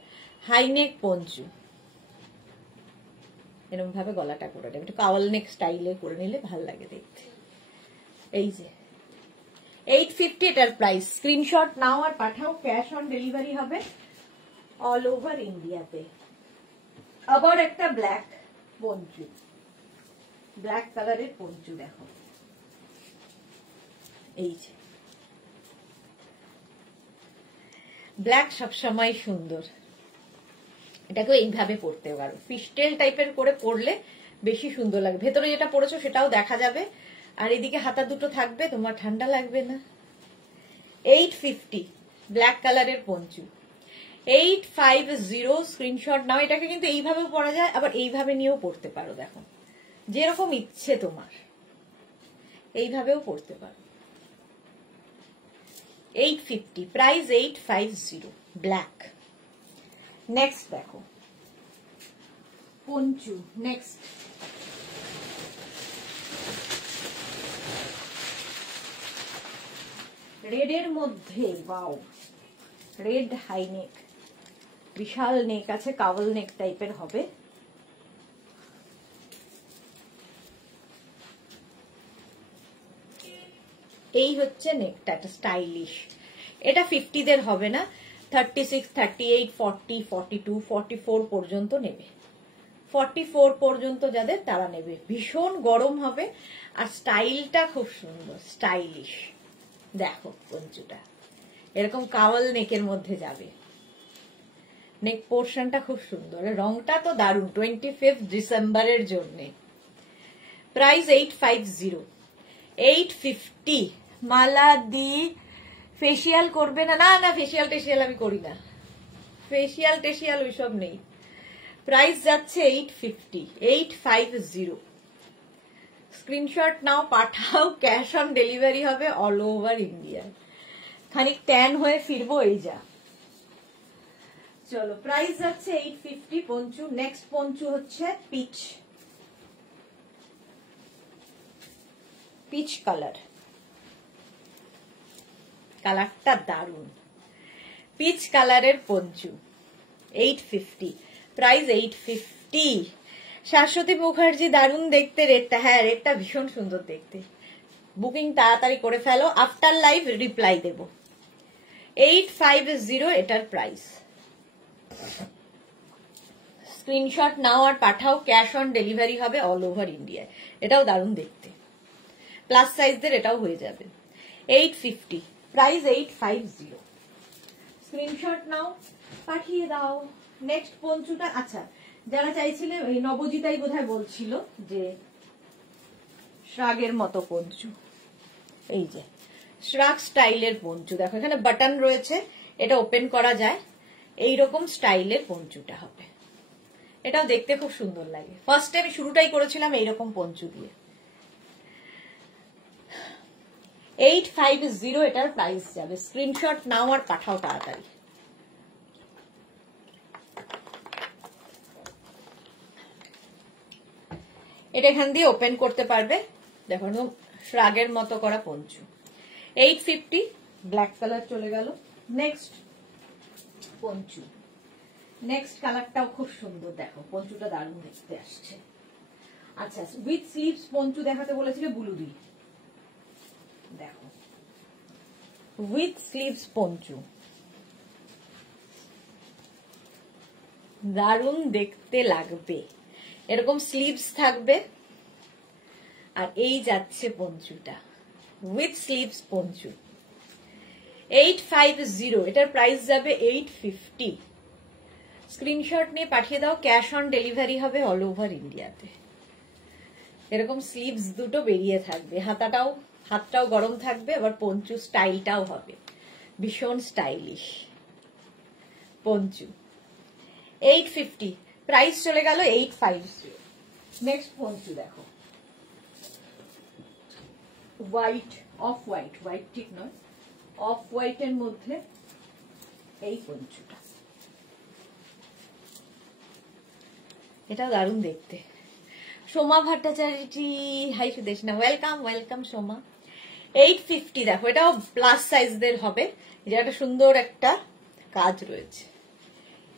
high neck poncho. এরকম ভাবে গলাটা করে দেবে, একটু কাওয়াল নেক স্টাইলে করে নিলে ভাল লাগে দেখতে। এই যে 850 এটার প্রাইস। স্ক্রিনশট নাও আর পাঠাও, ক্যাশ অন ডেলিভারি হবে অল ওভার ইন্ডিয়াতে। আবার একটা ব্ল্যাক পঞ্চু, ব্ল্যাক কালারের পঞ্চু দেখো, এই যে ব্ল্যাক সবসময় সুন্দর, এটাকে এইভাবে পরতে পারো, ফিস্টেল টাইপের করে পরলে বেশি সুন্দর লাগবে। ভেতরে যেটা পরেছো সেটাও দেখা যাবে, আর এদিকে হাতা দুটো থাকবে, তোমার ঠান্ডা লাগবে না। 850 ব্ল্যাক কালারের পঞ্চু, 850। স্ক্রিনশট নাও। এটাকে কিন্তু এইভাবেও পরা যায়, আবার এইভাবে নিয়েও পরতে পারো, দেখো যেরকম ইচ্ছে তোমার এইভাবেও পরতে পারো। 850, প্রাইস 850, ব্ল্যাক। নেক্সট দেখো পঞ্চু, নেক্সট রেডের মধ্যে, ওয়াও, রেড হাই নেক, বিশাল নেক আছে, কাওয়াল নেক টাইপের হবে। এই হচ্ছে নেকটা, একটা স্টাইলিশ। এটা 50-দের হবে না, 36, 38, 40, 42, 44 পর্যন্ত নেবে। 44 পর্যন্ত যাদের তারা নেবে। ভীষণ গরম হবে আর স্টাইলটা খুব সুন্দর, স্টাইলিশ। দেখো পঞ্চুটা এরকম কাওয়াল নেকের মধ্যে যাবে। নেক পোর্শনটা খুব সুন্দর, রংটা তো দারুণ। 25 ডিসেম্বরের জন্য। প্রাইস 850, 850। মালা দি ফেসিয়াল করবে না? না না, ফেসিয়াল টেসিয়াল আমি করি না, ফেসিয়াল টেসিয়াল ওইসব নেই। প্রাইস যাচ্ছে 850, 850। স্ক্রিনশট নাও, পাঠাও, ক্যাশ অন ডেলিভারি হবে অল ওভার ইন্ডিয়া। খানিক ট্যান হয়ে ফিরবো, এই যা। চলো, প্রাইস যাচ্ছে 850 পঞ্চু। নেক্সট পঞ্চু হচ্ছে পিচ, পিচ কালার। কালারটা দারুন, পিচ কালারের পঞ্চু, 850। প্রাইস 850। শাশ্বতী মুখার্জি, দারুন দেখতে রেটটা। হ্যাঁ, রেটটা ভীষণ সুন্দর দেখতে। বুকিং তাড়াতাড়ি করে ফেলো, আফটার লাইভ রিপ্লাই দেব। 850 এটার প্রাইস। স্ক্রিনশট নাও আর পাঠাও, ক্যাশ অন ডেলিভারি হবে অল ওভার ইন্ডিয়ায়। এটাও দারুণ দেখতে, প্লাস সাইজদের এটাও হয়ে যাবে। 850, প্রাইস 850। স্ক্রিনশট নাও, পাঠিয়ে দাও। নেক্সট পঞ্চুটা, আচ্ছা যারা চাইছিলে, এই নবজিতাই বোধহয় বলছিল যে শ্রাগের মতো পঞ্চু, এই যে শ্রাগ স্টাইলের পঞ্চু। দেখো এখানে বাটন রয়েছে, এটা ওপেন করা যায়। এইরকম স্টাইলের পঞ্চুটা হবে, এটাও দেখতে খুব সুন্দর লাগে। ফার্স্টে আমি শুরুটাই করেছিলাম এইরকম পঞ্চু দিয়ে। 850 এটার প্রাইস যাবে। স্ক্রিনশট নাও আর পাঠাও তাড়াতাড়ি। এটা এখান দিয়ে ওপেন করতে পারবে। দেখো শ্রাগের মতো করা পঞ্চু। 850, ব্ল্যাক কালার চলে গেল। নেক্সট পঞ্চু, নেক্সট কালারটাও খুব সুন্দর। দেখো পঞ্চুটা দারুণ দেখতে আসছে। আচ্ছা, উইথ স্লিভস পঞ্চু দেখাতে বলেছিলে বুলুদি, দেখো উইথ স্লিভস পঞ্চু, দারুণ দেখতে লাগবে। এরকম স্লিভস থাকবে আর এই যাচ্ছে পঞ্চুটা, উইথ স্লিভস পঞ্চু। 850, এটার প্রাইস যাবে 850। স্ক্রিনশট নিয়ে পাঠিয়ে দাও, ক্যাশ অন ডেলিভারি হবে অল ওভার ইন্ডিয়াতে। এরকম স্লিভস দুটো বেরিয়ে থাকবে, হাতটাও গরম থাকবে, আবার পঞ্চু স্টাইলটাও হবে ভীষণ স্টাইলিশ পঞ্চু। 850, প্রাইস চলে গেল 850। নেক্সট পঞ্চু দেখো, হোয়াইট, অফ হোয়াইট, হোয়াইট ঠিক নয়, অফ হোয়াইটের মধ্যে এই পঞ্চুটা, এটা দারুণ দেখতে। Soma Bhattacharya, hi Sudeshna, welcome welcome Soma. 850, দেখো এটাও প্লাস সাইজদের হবে, যেটা সুন্দর একটা কাজ রয়েছে।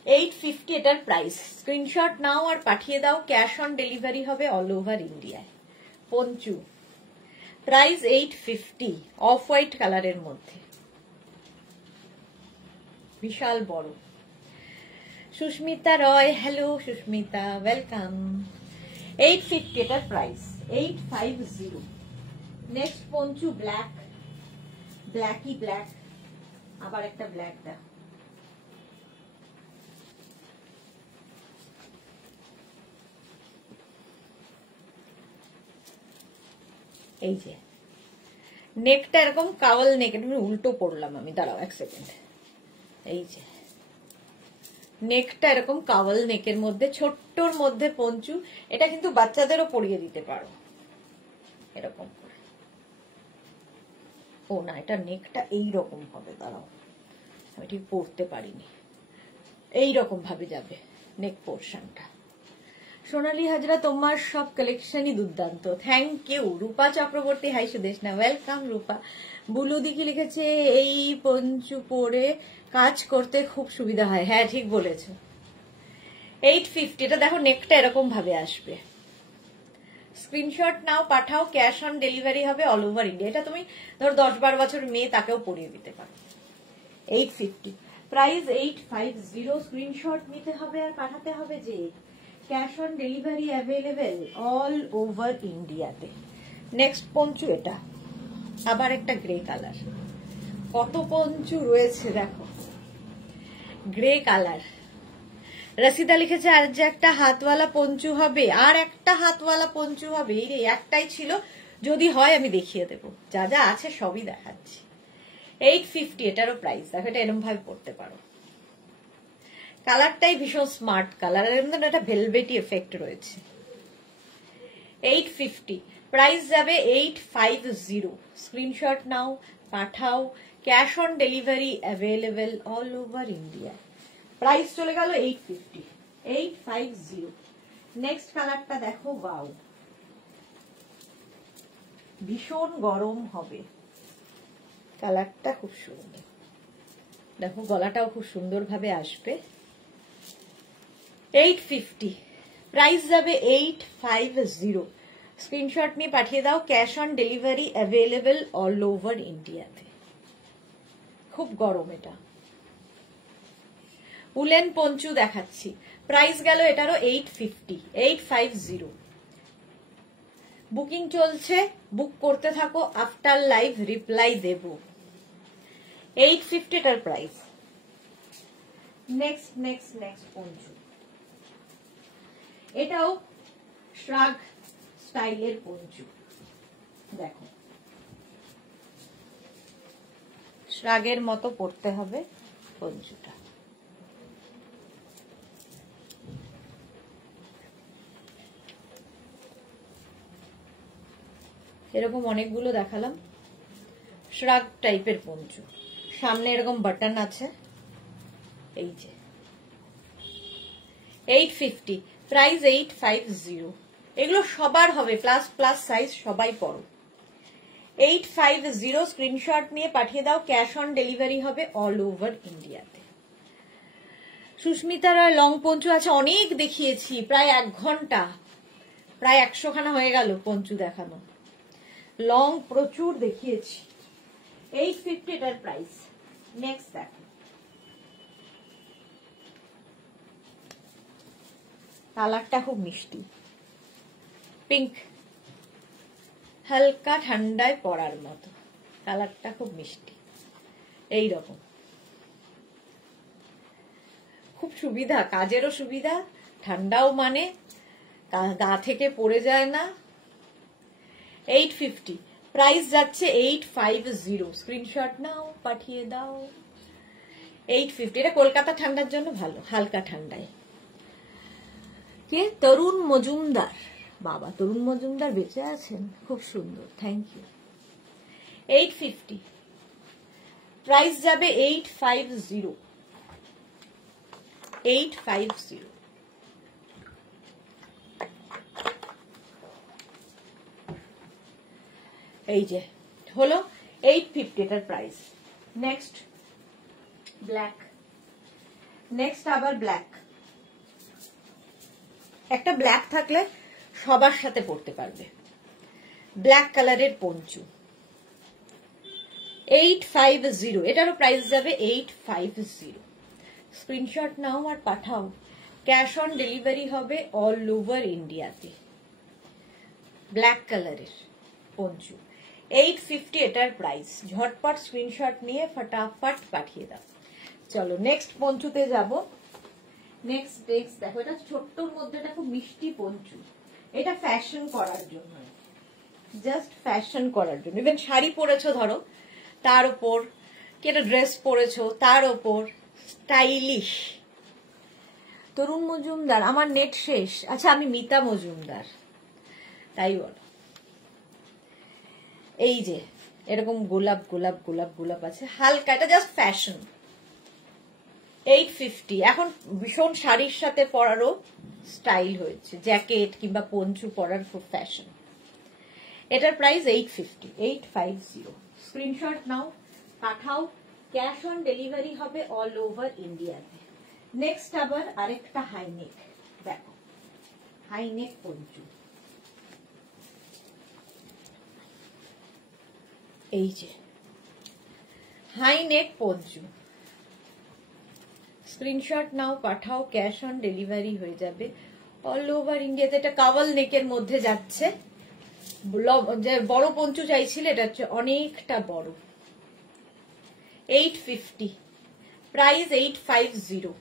850 এটার প্রাইস। স্ক্রিনশট নাও আর পাঠিয়ে দাও, ক্যাশ অন ডেলিভারি হবে অল ওভার ইন্ডিয়ায়। পঞ্চু, প্রাইস 850, অফ হোয়াইট কালারের মধ্যে, বিশাল বড়। Susmita Roy, hello Susmita, welcome. 850 এটার প্রাইস, 850। নেক্সট পঞ্চু ব্ল্যাক, ব্ল্যাকই ব্ল্যাক, আবার একটা ব্ল্যাক দা। এই যে নেকটা এরকম কাওয়াল নেক, উল্টো পড়লাম আমি, দাঁড়াও এক সেকেন্ড। এই যে নেকটা এরকম কাওয়াল নেকের মধ্যে, ছোট্টর মধ্যে পঞ্চু। এটা কিন্তু বাচ্চাদেরও পরিয়ে দিতে পারো এরকম করে। ও না, এটা নেকটা এইরকম হবে, দাঁড়াও আমি ঠিক পড়তে পারিনি। এইরকম ভাবে যাবে নেক পোর্শনটা। সোনালী হাজরা, তোমার সব কালেকশনই দুর্দান্ত, thank you. Rupa Chakraborty, hi Sudeshna, welcome Rupa. বুলুদি কি লিখেছে, এই পঞ্চু পরে কাজ করতে খুব সুবিধা হয়। হ্যাঁ ঠিক বলেছো। 850, এটা দেখো নেকটা এরকম ভাবে আসবে, স্ক্রিনশট নাও, পাঠাও, ক্যাশ অন ডেলিভারি হবে অল ওভার ইন্ডিয়া। এটা তুমি ধর 10-12 বছর মেয়ে, তাকেও পরিয়ে দিতে পারো। 850 প্রাইস 850। স্ক্রিনশট নিতে হবে আর পাঠাতে হবে যে cash on delivery available all over ইন্ডিয়াতে। নেক্সট পঞ্চু, এটা আবার একটা গ্রে কালার। কত পঞ্চু রয়েছে দেখো, গ্রে কালার। রসিদা লিখেছে আর যে একটা হাতওয়ালা পঞ্চু হবে, আর একটা হাতওয়ালা পঞ্চু হবে। এই একটাই ছিল, যদি হয় আমি দেখিয়ে দেবো, যা যা আছে সবই দেখাচ্ছি। 850 এটারও প্রাইস দেখো, এটা এরকম ভাবে পড়তে পারো। কালারটাই ভীষণ স্মার্ট কালার, এর মধ্যে একটা ভেলভেটি এফেক্ট রয়েছে। 850 প্রাইস যাবে 850। স্ক্রিনশট নাও, পাঠাও, cash on delivery available all over India. Price চলে গেল 850, 850। নেক্সট কালারটা দেখো, ওয়াও, ভীষণ গরম হবে কালারটা, খুব সুন্দর। দেখো গলাটাও খুব সুন্দর ভাবে আসবে। 850 প্রাইস যাবে 850। স্ক্রিনশট নিয়ে পাঠিয়ে দাও, cash on delivery available all over ইন্ডিয়াতে। খুব গরম এটা। উলেন পঞ্চু দেখাচ্ছি, প্রাইস গেল এটারও 850, 850। বুকিং চলছে, বুক করতে থাকো, আফটার লাইভ রিপ্লাই দেব। 850 এটার price. Next next next Panchu, এটাও শ্রাগ স্টাইলের পঞ্চু। দেখো শ্রাগের মতো পড়তে হবে পঞ্চুটা। এরকম অনেকগুলো দেখালাম, শ্রাগ টাইপের পঞ্চু। সামনে এরকম বাটন আছে, এই যে। 850 প্রাইস 850। এগুলো সবার হবে, প্লাস প্লাস সাইজ, সবাই পড়ো। 850 স্ক্রিনশট নিয়ে পাঠিয়ে দাও, ক্যাশ অন ডেলিভারি হবে অল ওভার ইন্ডিয়াতে। সুস্মিতার লং পঞ্চু আছে, অনেক দেখিয়েছি, প্রায় 1 ঘন্টা, প্রায় 100 খানা হয়ে গেল পঞ্চু দেখানো। লং প্রচুর দেখিয়েছি। 850 এটার প্রাইস। নেক্সট দেখো, কালারটা খুব মিষ্টি, পিঙ্ক, হালকা ঠান্ডায় পরার মতো। কালারটা খুব মিষ্টি, এই রকম। খুব সুবিধা, কাজেরও সুবিধা, ঠান্ডাও মানে গা থেকে পড়ে যায় না। 850 প্রাইস যাচ্ছে 850। স্ক্রিনশট নাও, পাঠিয়ে দাও। 850 এটা কলকাতা ঠান্ডার জন্য ভালো, হালকা ঠান্ডায়। কে? তরুণ মজুমদার। বাবা, তরুণ মজুমদার বেঁচে আছেন, খুব সুন্দর, থ্যাংক ইউ। 850 প্রাইস যাবে 850, 850। এই যে হলো 850 এটার প্রাইস। নেক্সট ব্ল্যাক, নেক্সট আবার ব্ল্যাক। একটা ব্ল্যাক থাকলে সবার সাথে পড়তে পারবে। ব্ল্যাক কালারের পঞ্চু 850, এটারও প্রাইস যাবে 850। স্ক্রিনশট নাও আর পাঠাও, ক্যাশ অন ডেলিভারি হবে অল ওভার ইন্ডিয়াতে। ব্ল্যাক কালারের পঞ্চু 850 এটার প্রাইস। ঝটপট স্ক্রিনশট নিয়ে ফটাফট পাঠিয়ে দাও। চলো নেক্সট পঞ্চুতে যাব। নেক্সট দেখো, এটা ছোট্টর মধ্যে, এটা খুব মিষ্টি পঞ্চু। এটা ফ্যাশন করার জন্য, জাস্ট ফ্যাশন করার জন্য। ইভেন শাড়ি পরেছো ধরো, তার উপর কি একটা ড্রেস পরেছো, তার উপর স্টাইলিশ। তরুণ মজুমদার, আমার নেট শেষ। আচ্ছা, আমি মিতা মজুমদার, তাই বলো। এই যে এরকম গোলাপ গোলাপ গোলাপ গোলাপ আছে, হালকা, এটা জাস্ট ফ্যাশন। 850 এখন ভীষণ শাড়ির সাথে পরারও স্টাইল হয়েছে, জ্যাকেট কিংবা পঞ্চু পরার খুব ফ্যাশন। এটার প্রাইস 850, 850। স্ক্রিনশট নাও, পাঠাও, ক্যাশ অন ডেলিভারি হবে অল ওভার ইন্ডিয়াতে। নেক্সট আবার আরেকটা হাইনেক, দেখো হাইনেক পঞ্চু। এই যে হাই নেক পঞ্চু, স্ক্রিনশট নাও, পাঠাও, ক্যাশ অন ডেলিভারি হয়ে যাবে অল ওভার ইন্ডিয়াতে। এটা কাওয়াল নেকের মধ্যে যাচ্ছে, যে বড় পঞ্চু চাইছিলে, এটা হচ্ছে অনেকটা বড়। 850, প্রাইস 850।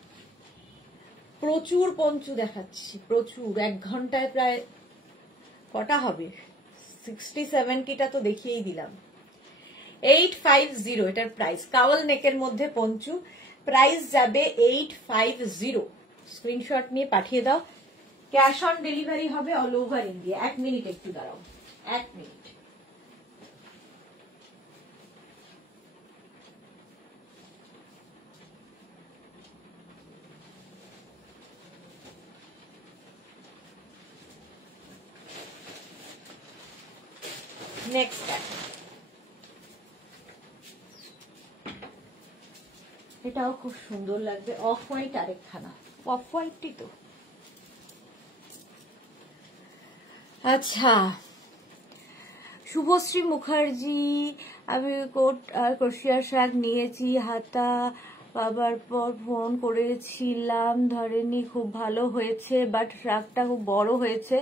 প্রচুর পঞ্চু দেখাচ্ছি, প্রচুর। 1 ঘন্টায় প্রায় কটা হবে, 60-70টা তো দেখিয়েই দিলাম। 850 এটার প্রাইস, কাওয়াল নেকের মধ্যে পঞ্চু, প্রাইস যাবে 850। স্ক্রিনশট নিয়ে পাঠিয়ে দাও, ক্যাশ অন ডেলিভারি হবে অল ওভার ইন্ডিয়া। 1 মিনিট একটু দাঁড়াও, 1 মিনিট। নেক্সট এটাও খুব সুন্দর লাগবে, অফ হোয়াইট আরেকখানা, অফ হোয়াইটই তো। আচ্ছা, শুভশ্রী মুখার্জি, আমি কোট আর ক্রোশিয়ার শাক নিয়েছি, হাতা বাবার পর ফোন করেছিলাম, ধরেনি, খুব ভালো হয়েছে, বাট শাকটা খুব বড় হয়েছে।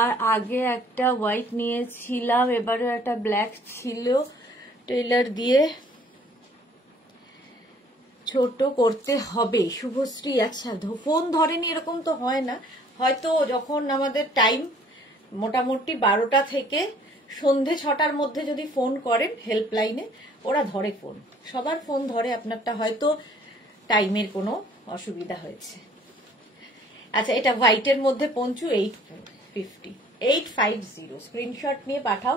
আর আগে একটা হোয়াইট নিয়েছিলাম, এবারে একটা ব্ল্যাক ছিল, টেলার দিয়ে ছোট করতে হবে। শুভশ্রী, আচ্ছা ফোন ধরেনি এরকম তো হয় না, হয়তো যখন আমাদের টাইম মোটামুটি 12টা থেকে সন্ধে 6টার মধ্যে যদি ফোন করেন হেল্পলাইনে, ওরা ধরে ফোন, সবার ফোন ধরে, আপনারটা হয়তো টাইমের কোনো অসুবিধা হয়েছে। আচ্ছা, এটা হোয়াইটের মধ্যে পঞ্চু 850, স্ক্রিনশট নিয়ে পাঠাও,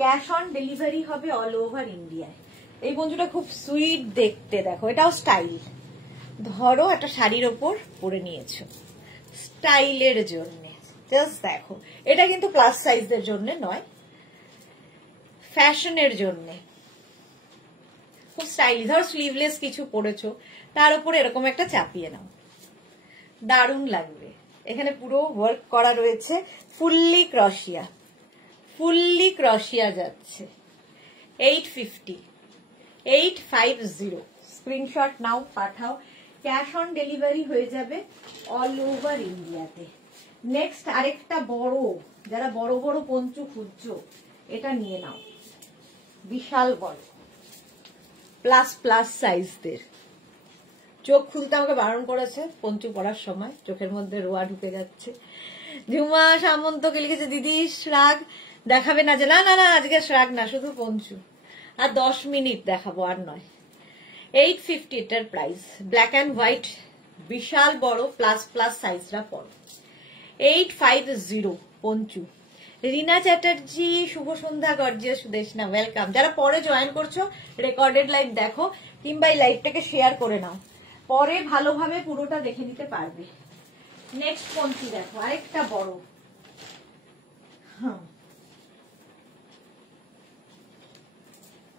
ক্যাশ অন ডেলিভারি হবে অল ওভার ইন্ডিয়ায়। এই পঞ্চুটা খুব সুইট দেখতে, দেখো এটাও স্টাইল, ধরো একটা শাড়ির ওপর পরে নিয়েছো স্টাইলের জন্য, জাস্ট দেখো। এটা কিন্তু প্লাস সাইজের জন্য নয়, ফ্যাশনের জন্য খুব স্টাইল। ধরো স্লিভলেস কিছু পরেছো, তার উপর এরকম একটা চাপিয়ে নাও, দারুণ লাগবে। এখানে পুরো ওয়ার্ক করা রয়েছে, ফুললি ক্রশিয়া যাচ্ছে। 850, স্ক্রিনশট নাও, পাঠাও, ক্যাশ অন ডেলিভারি হয়ে যাবে অল ওভার ইন্ডিয়াতে। নেক্সট আরেকটা বড়, যারা বড় বড় পঞ্চু খুঁজছো, এটা নিয়ে নাও, বিশাল বড়, প্লাস সাইজদের। চোখ খুলতে আমাকে বারণ করেছে পঞ্চু পড়ার সময়, চোখের মধ্যে রোয়া ঢুকে যাচ্ছে। ঝুমা সামন্তকে লিখেছে, দিদি শ্রাগ দেখাবে না? যে না না না, আজকে শ্রাগ না, শুধু পঞ্চু, আর 10 মিনিট দেখাবো, আর নয়। 850 এটার প্রাইস, ব্ল্যাক অ্যান্ড হোয়াইট, বিশাল বড়, প্লাস সাইজরা পড়ো। 850 পঞ্চু। রিনা চ্যাটার্জি, শুভ সন্ধ্যা, গর্জিয়াস সুদেশনা, ওয়েলকাম। যারা পরে জয়েন করছো, রেকর্ডেড লাইভ দেখো, কিংবা এই লাইভটাকে শেয়ার করে নাও, পরে ভালোভাবে পুরোটা দেখে নিতে পারবে। নেক্সট পঞ্চু দেখো, আরেকটা বড়, হ্যাঁ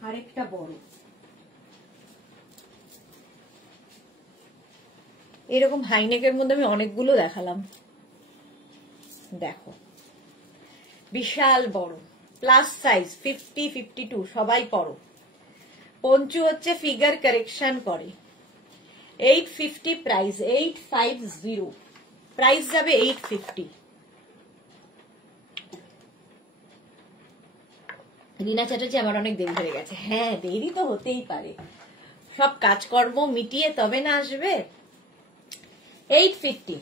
আরেকটা বড়, এরকম হাইনেকের মধ্যে আমি অনেকগুলো দেখালাম, দেখো বিশাল বড়, প্লাস সাইজ, 50-52 সবাই পড়ো। পঞ্চু হচ্ছে ফিগার কারেকশন করে। 850 প্রাইস, 850 প্রাইস যাবে 850। রিনা চ্যাটার্জি, আমার অনেক দেরি হয়ে গেছে। হ্যাঁ, দেরি তো হতেই পারে, সব কাজকর্ম মিটিয়ে তবে না আসবে। 850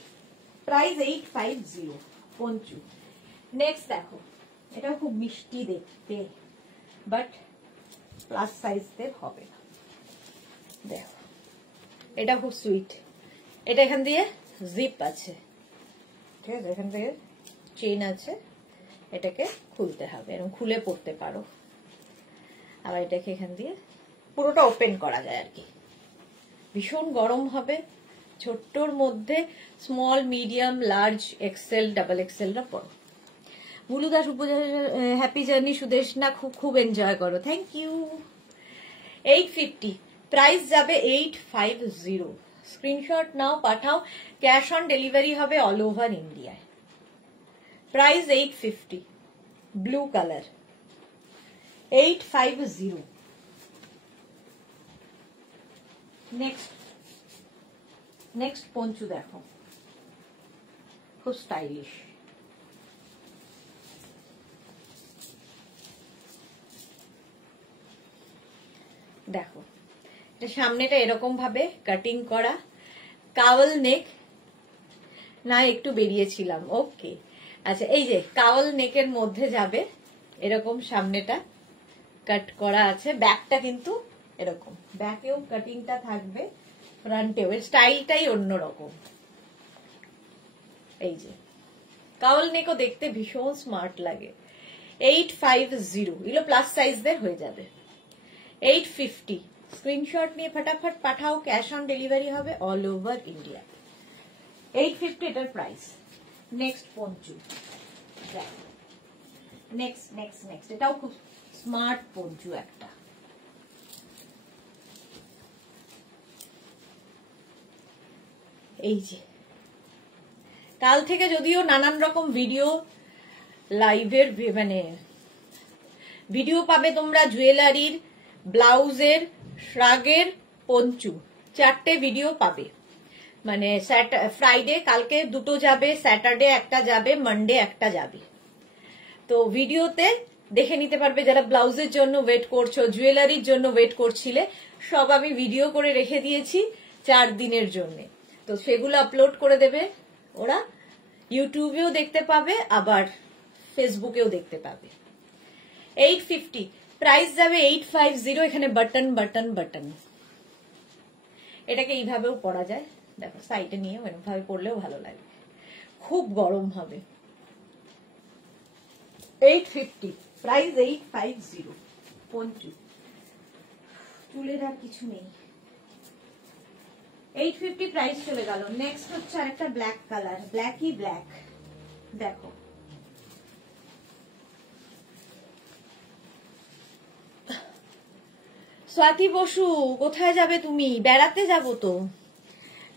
প্রাইস, 850 পঞ্চু। নেক্সট দেখো, এটা খুব মিষ্টি দেখতে, বাট প্লাস সাইজদের হবে না। দেখো এটা খুব সুইট, এটা এখান দিয়ে জিপ আছে, ঠিক আছে, এখান থেকে চেইন আছে, এটাকে খুলতে হবে, এরকম খুলে পড়তে পারো। আবার এটাকে এখান দিয়ে পুরোটা ওপেন করা যায় আর কি। ভীষণ গরম হবে, ছোট্টর মধ্যে small, medium, large, XL, double এক্সেলরা পড়ো। মুলুদাস, হ্যাপি জার্নি সুদেশনা, খুব এনজয় করো, থ্যাংক ইউ। 850 প্রাইস যাবে 850, স্ক্রিনশট নাও, পাঠাও, ক্যাশ অন ডেলিভারি হবে অল ওভার ইন্ডিয়ায়। Price 850, blue colour, 850। Next Panchu দেখো, খুব স্টাইলিশ। দেখো এটা সামনেটা এরকম ভাবে কাটিং করা, কাওয়াল নেক না, একটু বেরিয়েছিলাম, ওকে। আচ্ছা, এই যে কাওয়াল নেকের মধ্যে যাবে, এরকম সামনেটা কাট করা আছে, ব্যাকটা কিন্তু এরকম, ব্যাকেও কাটিংটা থাকবে, ফ্রন্টেও, স্টাইলটাই অন্যরকম। এই যে কাওয়াল নেকও দেখতে ভীষণ স্মার্ট লাগে। 850, এগুলো প্লাস সাইজদের হয়ে যাবে। 850, স্ক্রিনশট নিয়ে ফটাফট পাঠাও, ক্যাশ অন ডেলিভারি হবে অল ওভার ইন্ডিয়া। 850 এটার প্রাইস। নেক্সট পঞ্চু, নেক্সট এটাও খুব স্মার্ট পঞ্চু একটা। এই যে কাল থেকে যদিও নানান রকম ভিডিও, লাইভের মানে ভিডিও পাবে তোমরা, জুয়েলারির, ব্লাউজের, শ্রাগের, পঞ্চু, 4টে ভিডিও পাবে। মানে ফ্রাইডে কালকে 2টো যাবে, স্যাটারডে একটা যাবে, মানডে একটা যাবে। তো ভিডিওতে দেখে নিতে পারবে, যারা ব্লাউজের জন্য ওয়েট করছো, জুয়েলারির জন্য ওয়েট করছিলে, সব আমি ভিডিও করে রেখে দিয়েছি 4 দিনের জন্য। তো সেগুলো আপলোড করে দেবে ওরা, ইউটিউবেও দেখতে পাবে, আবার ফেসবুকেও দেখতে পাবে। 850, প্রাইস যাবে 850। এখানে বাটন বাটন বাটন, এটাকে এইভাবেও পরা যায়, দেখো সাইডে নিয়ে এরকম ভাবে পরলেও ভালো লাগবে, খুব গরম হবে। 850, প্রাইস 850। পঞ্চু, চুলের আর কিছু নেই। 850 প্রাইস চলে গেল। নেক্সট হচ্ছে আরেকটা ব্ল্যাক কালার, ব্ল্যাকই ব্ল্যাক। দেখো স্বাতি বসু, কোথায় যাবে তুমি? বেড়াতে যাবো তো।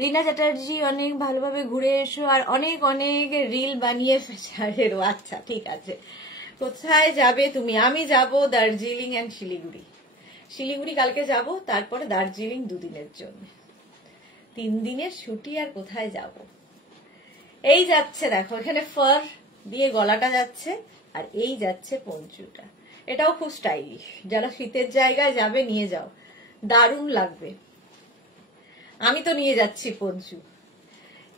রিনা চ্যাটার্জি, অনেক ভালোভাবে ঘুরে এসো, আর অনেক অনেক রিল বানিয়ে ছাড়েরো। আচ্ছা ঠিক আছে, কোথায় যাবে তুমি? আমি যাব দার্জিলিং এন্ড শিলিগুড়ি। শিলিগুড়ি কালকে যাব, তারপরে দার্জিলিং 2 দিনের জন্য। 3 দিনের ছুটি, আর কোথায় যাব? এই যাচ্ছে দেখো, এখানে ফার দিয়ে গলাটা যাচ্ছে, আর এই যাচ্ছে পঞ্চুটা। এটাও খুব স্টাইলিশ, যারা শীতের জায়গায় যাবে নিয়ে যাও, দারুণ লাগবে। আমি তো নিয়ে যাচ্ছি পঞ্চু।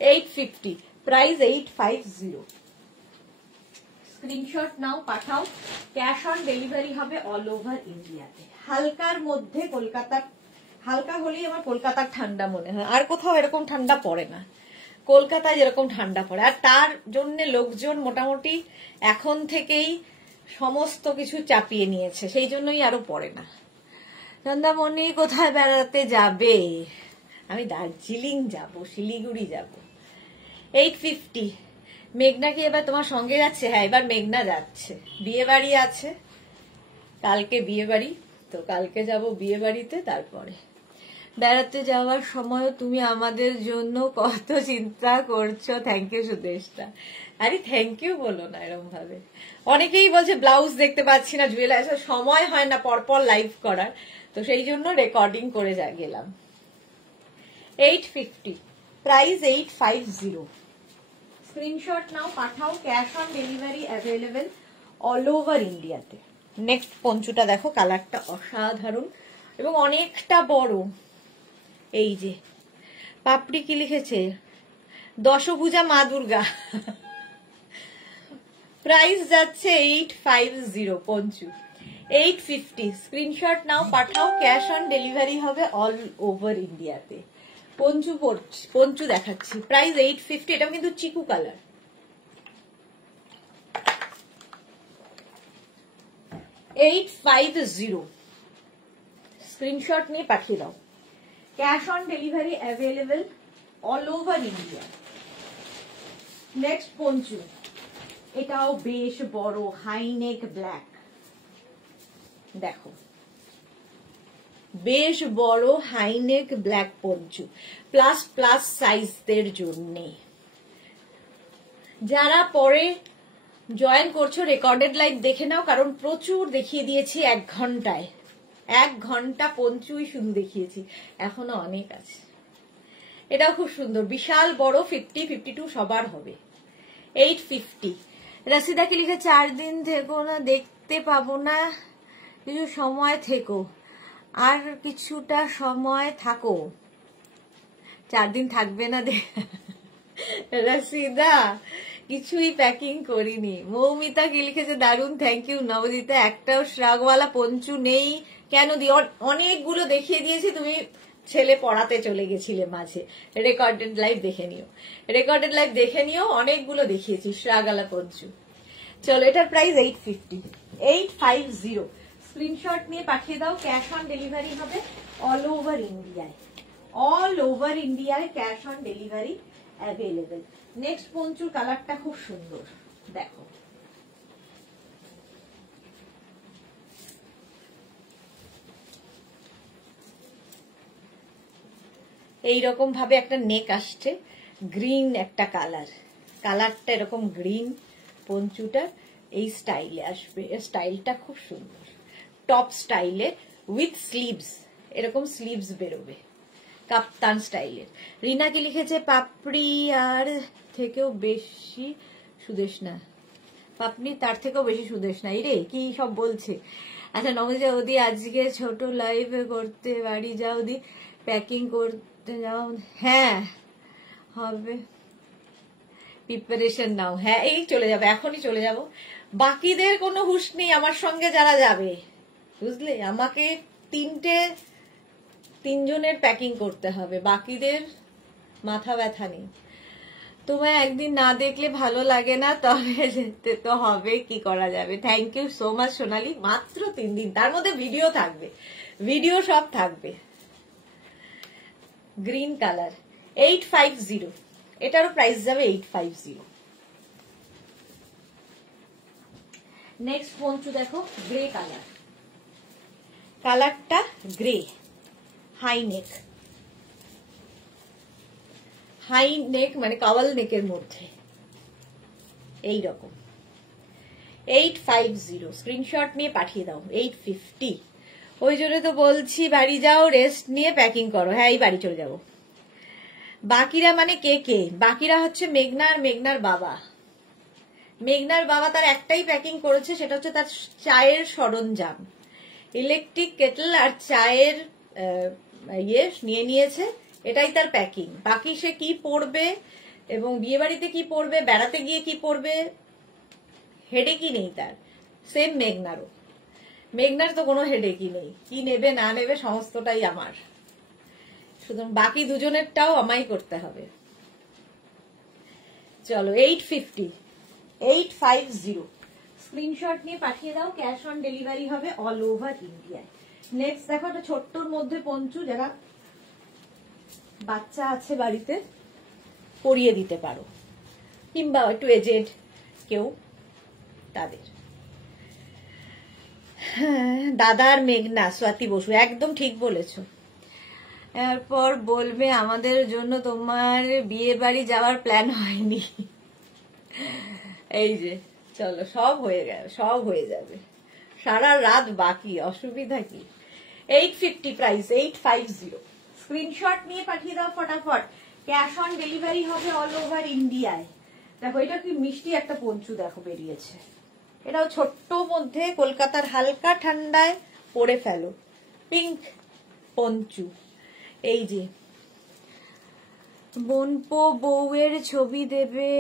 850, প্রাইস 850। স্ক্রিনশট নাও, পাঠাও, ক্যাশ অন ডেলিভারি হবে অল ওভার ইন্ডিয়াতে। হালকার মধ্যে, কলকাতার হালকা হলেই আমার কলকাতার ঠান্ডা মনে হয়, আর কোথাও এরকম ঠান্ডা পড়ে না, কলকাতায় যেরকম ঠান্ডা পড়ে। আর তার জন্য লোকজন মোটামুটি এখন থেকেই সমস্ত কিছু চাপিয়ে নিয়েছে, সেই জন্যই আরো পড়ে না। চন্দামণি, কোথায় বেড়াতে যাবে? আমি দার্জিলিং যাব, শিলিগুড়ি যাব। 850, মেঘনা কি এবার তোমার সঙ্গে যাচ্ছে? হ্যাঁ, এবার মেঘনা যাচ্ছে, বিয়ে বাড়ি আছে কালকে, বিয়ে বাড়ি, তো কালকে যাব বিয়ে বাড়িতে। তারপরে বেড়াতে যাওয়ার সময় তুমি আমাদের জন্য কত চিন্তা করছো। থ্যাংক ইউ সুদেশটা। আরে থ্যাংক ইউ বলো না এরকম ভাবে। অনেকেই বলছে ব্লাউজ দেখতে পাচ্ছি না, জুয়েলারি, সময় হয় না পরপর লাইভ করার, তো সেই জন্য রেকর্ডিং করে গেলাম। 850, প্রাইস 850। স্ক্রিনশট নাও, পাঠাও, cash on delivery available all over ইন্ডিয়াতে। নেক্সট পঞ্চুটা দেখো, কালারটা অসাধারণ এবং অনেকটা বড়। এই যে পাপড়ি কি লিখেছে, দশভুজা মা দুর্গা। প্রাইস যাচ্ছে 850 পঞ্চু। 850, স্ক্রিনশট নাও, পাঠাও, ক্যাশ অন ডেলিভারি হবে অল ওভার ইন্ডিয়াতে। পঞ্চু দেখাচ্ছি, প্রাইস 850। এটাও কিন্তু চিকু কালার। 850, স্ক্রিনশট নিয়ে পাঠিয়ে দাও, cash on delivery available all over India. Next Panchu, এটাও বেশ বড়, হাইনেক ব্ল্যাক। দেখো বেশ বড় হাইনেক ব্ল্যাক পঞ্চু, প্লাস সাইজদের জন্য। যারা পরে জয়েন করছো রেকর্ডেড লাইভ দেখে নাও, কারণ প্রচুর দেখিয়ে দিয়েছি 1 ঘন্টায়। 1 ঘন্টা পঞ্চুই শুধু দেখিয়েছি, এখনো অনেক আছে। এটাও খুব সুন্দর, বিশাল বড়, 50, 52 সবার হবে। 850। রাশিদা কি লিখে 4 দিন থেকো না, দেখতে পাবো না, কিছু সময় থেকো, আর কিছুটা সময় থাকো। 4 দিন থাকবে না রাশিদা কিছুই প্যাকিং করিনি। মৌমিতা কি লিখেছে দারুন, থ্যাংক ইউ। নবদিতা একটাও শ্রাগওয়ালা পঞ্চু নেই কেন দি? অনেকগুলো দেখিয়ে দিয়েছি, তুমি ছেলে পড়াতে চলে গেছিলে মাঝে। রেকর্ডেড লাইভ দেখে নিও, রেকর্ডেড লাইভ দেখে নিও, অনেকগুলো দেখিয়েছি শ্রাগওয়ালা পঞ্চু। চলো, এটার প্রাইস 850, 850। স্ক্রিনশট নিয়ে পাঠিয়ে দাও, ক্যাশ অন ডেলিভারি হবে অল ওভার ইন্ডিয়ায়। অল ওভার ইন্ডিয়ায় cash on delivery available. Next পঞ্চুর কালারটা খুব সুন্দর, দেখো। এইরকম ভাবে একটা নেক আসছে, গ্রিন একটা কালার, কালারটা এরকম গ্রিন, পঞ্চুটা এই স্টাইলে আসবে। স্টাইলটা খুব সুন্দর, টপ স্টাইলে উইথ স্লিভস, এরকম স্লিভস বেরোবে, কাপ্তান স্টাইলের। রিনা কি লিখেছে পাপড়ি আর থেকেও বেশি সুদেশনা, পাপড়ি তার থেকেও বেশি সুদেশনা। এই রে কি সব বলছে। আচ্ছা নবজা ওদি আজকে ছোট লাইভ করতে বাড়ি যাও দি, প্যাকিং করতে যাও। হ্যাঁ হবে, প্রিপারেশন নাও। হ্যাঁ এই চলে যাবে, এখনই চলে যাব। বাকিদের কোনো হুঁশ নেই আমার সঙ্গে যারা যাবে, বুঝলে? আমাকে 3 জনের প্যাকিং করতে হবে, বাকিদের মাথা ব্যথা নেই। তোমায় একদিন না দেখলে ভালো লাগে না, তবে যেতে তো হবে, কি করা যাবে। থ্যাংক ইউ সো মাচ সোনালি। মাত্র 3 দিন, তার মধ্যে ভিডিও থাকবে, ভিডিও সব থাকবে। গ্রিন কালার 850, এটারও প্রাইস যাবে 850। নেক্সট পঞ্চু দেখো, গ্রে কালার, কালারটা grey, high neck, high neck মানে কাওয়াল নেকের মধ্যে এই রকম। 850, স্ক্রিনশট নিয়ে পাঠিয়ে দাও। 850, ওই জন্য তো বলছি বাড়ি যাও, রেস্ট নিয়ে প্যাকিং করো। হ্যাঁ এই বাড়ি চলে যাবো। বাকিরা মানে কে কে? বাকিরা হচ্ছে মেঘনা আর মেঘনার বাবা। মেঘনার বাবা তার একটাই প্যাকিং করেছে, সেটা হচ্ছে তার চায়ের সরঞ্জাম, ইলেকট্রিক কেটল আর চায়ের ইয়ে নিয়ে নিয়েছে, এটাই তার প্যাকিং। বাকি সে কি পরবে এবং বিয়ে বাড়িতে কি পরবে, বেড়াতে গিয়ে কি পরবে, হেডেকই নেই তার। সেম মেঘনারও, মেঘনার তো কোনো হেডেকই নেই, কি নেবে না নেবে সমস্তটাই আমার, শুধু বাকি দুজনেরটাও আমায় করতে হবে। চলো 850, স্ক্রিনশট নিয়ে পাঠিয়ে দাও, ক্যাশ অন ডেলিভারি হবে অল ওভার ইন্ডিয়ায়। নেক্সট দেখো, একটা ছোট্টর মধ্যে পঞ্চু, যারা বাচ্চা আছে বাড়িতে পরিয়ে দিতে পারো, কিংবা একটু এজেড কেউ, তাদের। হ্যাঁ, দাদার মেঘনা, স্বাতি বসু, একদম ঠিক বলেছো। এরপর বলবে আমাদের জন্য তোমার বিয়ে বাড়ি যাওয়ার প্ল্যান হয়নি। এই যে চলো, সব হয়ে গেল, সব হয়ে যাবে, সারা রাত বাকি, অসুবিধা কি। 850 প্রাইস, 850, স্ক্রিনশট নিয়ে পাঠিয়ে দাও ফটাফট। ক্যাশ অন ডেলিভারি হবে অল ওভার ইন্ডিয়ায়। দেখো এটা কি মিষ্টি একটা পঞ্চু দেখো বেরিয়েছে, এটাও ছোট্ট মধ্যে, কলকাতার হালকা ঠান্ডায় পরে ফেলো, পিঙ্ক পঞ্চু। এই যে বোনপো বউয়ের ছবি দেবে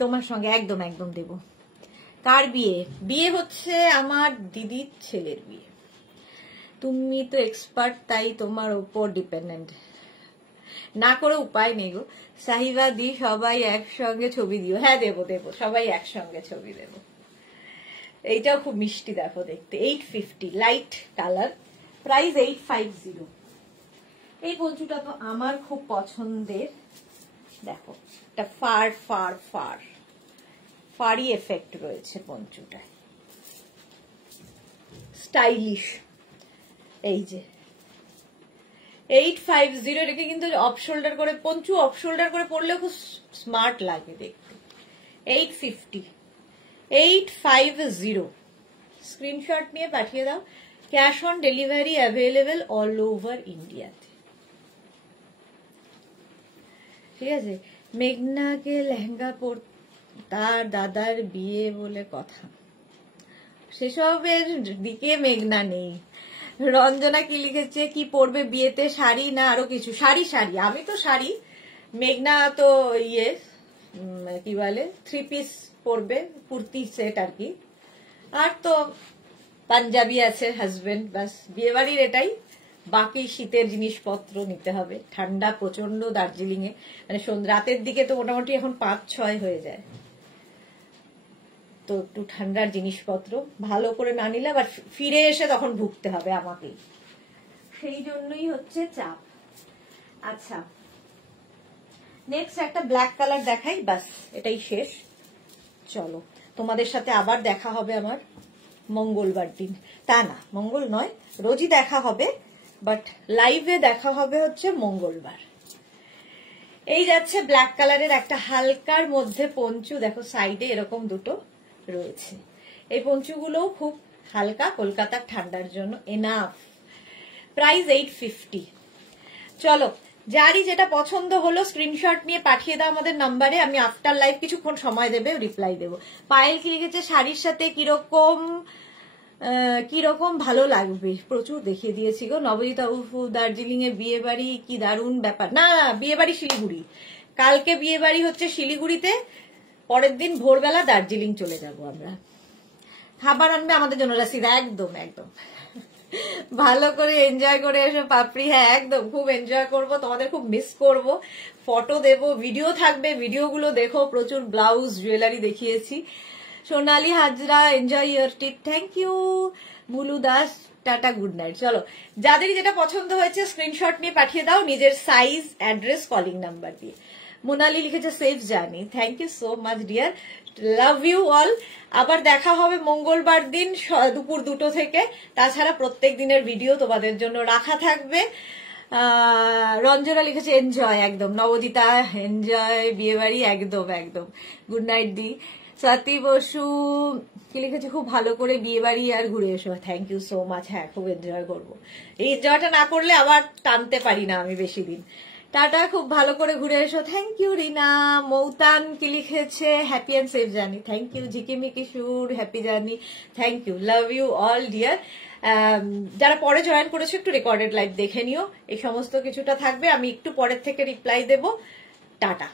তোমার সঙ্গে, একদম একদম দেব। কার বিয়ে? বিয়ে হচ্ছে আমার দিদির ছেলের বিয়ে। তুমি তো এক্সপার্ট, তাই তোমার উপর ডিপেন্ডেন্ট, না করে উপায় নেই গো। সাহিবা দি সবাই একসঙ্গে ছবি দিও। হ্যাঁ দেবো দেবো, সবাই একসঙ্গে ছবি দেব। এইটাও খুব মিষ্টি দেখো দেখতে। 850, লাইট কালার, প্রাইস 850। এই পঞ্চুটা তো আমার খুব পছন্দের, দেখো একটা ফার ফার ফার ফারি এফেক্ট রয়েছে পঞ্চুটায়, স্টাইলিশ। এই যে 850, এটাকে কিন্তু অফ শোল্ডার করে পঞ্চু, অফ শোল্ডার করে পরলেও খুব স্মার্ট লাগে দেখতে। 850, 850। স্ক্রিনশট নিয়ে পাঠিয়ে দাও। Cash on delivery available all over ইন্ডিয়াতে। ঠিক আছে। মেঘনাকে লেহেঙ্গা পর তার দাদার বিয়ে বলে কথা, সেসবের দিকে মেঘনা নেই। রঞ্জনা কি লিখেছে, কি পরবে বিয়েতে, শাড়ি না আরো কিছু? শাড়ি শাড়ি, আমি তো শাড়ি। মেঘনা তো কি বলে 3 পিস পরবে, কুর্তি সেট আর কি। আর তো পাঞ্জাবি আছে হাজবেন্ড, বাস বিয়ে বাড়ির এটাই। বাকি শীতের জিনিসপত্র নিতে হবে, ঠান্ডা প্রচন্ড দার্জিলিং এ, মানে রাতের দিকে তো মোটামুটি এখন 5-6 হয়ে যায়, তো একটু ঠান্ডার জিনিসপত্র ভালো করে না নিলে আবার ফিরে এসে তখন ভুগতে হবে আমাকেই, সেই জন্যই হচ্ছে চাপ। আচ্ছা, নেক্সট একটা ব্ল্যাক কালার দেখাই, বাস এটাই শেষ। চলো, তোমাদের সাথে আবার দেখা হবে আমার মঙ্গলবার দিন। তা না, মঙ্গল নয়, রোজই দেখা হবে, বাট লাইভে দেখা হবে হচ্ছে মঙ্গলবার। এই যাচ্ছে ব্ল্যাক কালারের একটা হালকার মধ্যে পঞ্চু, দেখো সাইডে এরকম দুটো রয়েছে। এই পঞ্চুগুলো খুব হালকা, কলকাতার ঠান্ডার জন্য এনাফ। প্রাইস 850। চলো, যারই যেটা পছন্দ হলো স্ক্রিনশট নিয়ে পাঠিয়ে দাও আমাদের নাম্বারে, আমি আফটার লাইভ কিছুক্ষণ সময় দেবে রিপ্লাই দেবো। পায়েল কি লিখেছে, শাড়ির সাথে কিরকম ভালো লাগবে, প্রচুর দেখিয়ে দিয়েছি গো। নবজিতা উফু, দার্জিলিং এ বিয়ে বাড়ি কি দারুণ ব্যাপার। না, বিয়ে বাড়ি শিলিগুড়ি, কালকে বিয়ে বাড়ি হচ্ছে শিলিগুড়িতে, পরের দিন ভোরবেলা দার্জিলিং চলে যাব আমরা। খাবার আনবে আমাদের জন্য রাসিদা, একদম একদম ভালো করে এনজয় করে এসো পাপড়ি। হ্যাঁ একদম, খুব এনজয় করব, তোমাদের খুব মিস করব। ফটো দেব, ভিডিও থাকবে, ভিডিওগুলো দেখো, প্রচুর ব্লাউজ জুয়েলারি দেখিয়েছি। Sonali Hazra, enjoy your trip, thank you. Mulu Das, tata, good night. চলো, যাদেরই যেটা পছন্দ হয়েছে স্ক্রিনশট নিয়ে পাঠিয়ে দাও নিজের সাইজ, অ্যাড্রেস, কলিং নাম্বার দিয়ে। মোনালি লিখেছে safe journey, thank you so much dear, love you all. আবার দেখা হবে মঙ্গলবার দিন দুপুর 2টো থেকে। তাছাড়া প্রত্যেক দিনের ভিডিও তোমাদের জন্য রাখা থাকবে। রঞ্জনা লিখেছে এনজয়, একদম। নবজিতা, এনজয় বিয়ে বাড়ি, একদম একদম। গুড নাইট দি। স্বাতি বসু কি লিখেছে, খুব ভালো করে বিয়ে বাড়ি আর ঘুরে এসো, থ্যাংক ইউ সো মাচ। হ্যাঁ, খুব এনজয় করবো, এই এনজয়টা না করলে আবার টানতে পারি না আমি বেশি দিন। টাটা, খুব ভালো করে ঘুরে এসো, থ্যাংক ইউ রিনা। মৌতান কি লিখেছে, happy and safe journey, thank you. Jhikimiki Sur, happy journey, thank you, love you all dear. যারা পরে জয়েন করেছো একটু রেকর্ডেড লাইভ দেখে নিও, এই সমস্ত কিছুটা থাকবে, আমি একটু পরের থেকে রিপ্লাই দেবো। টাটা।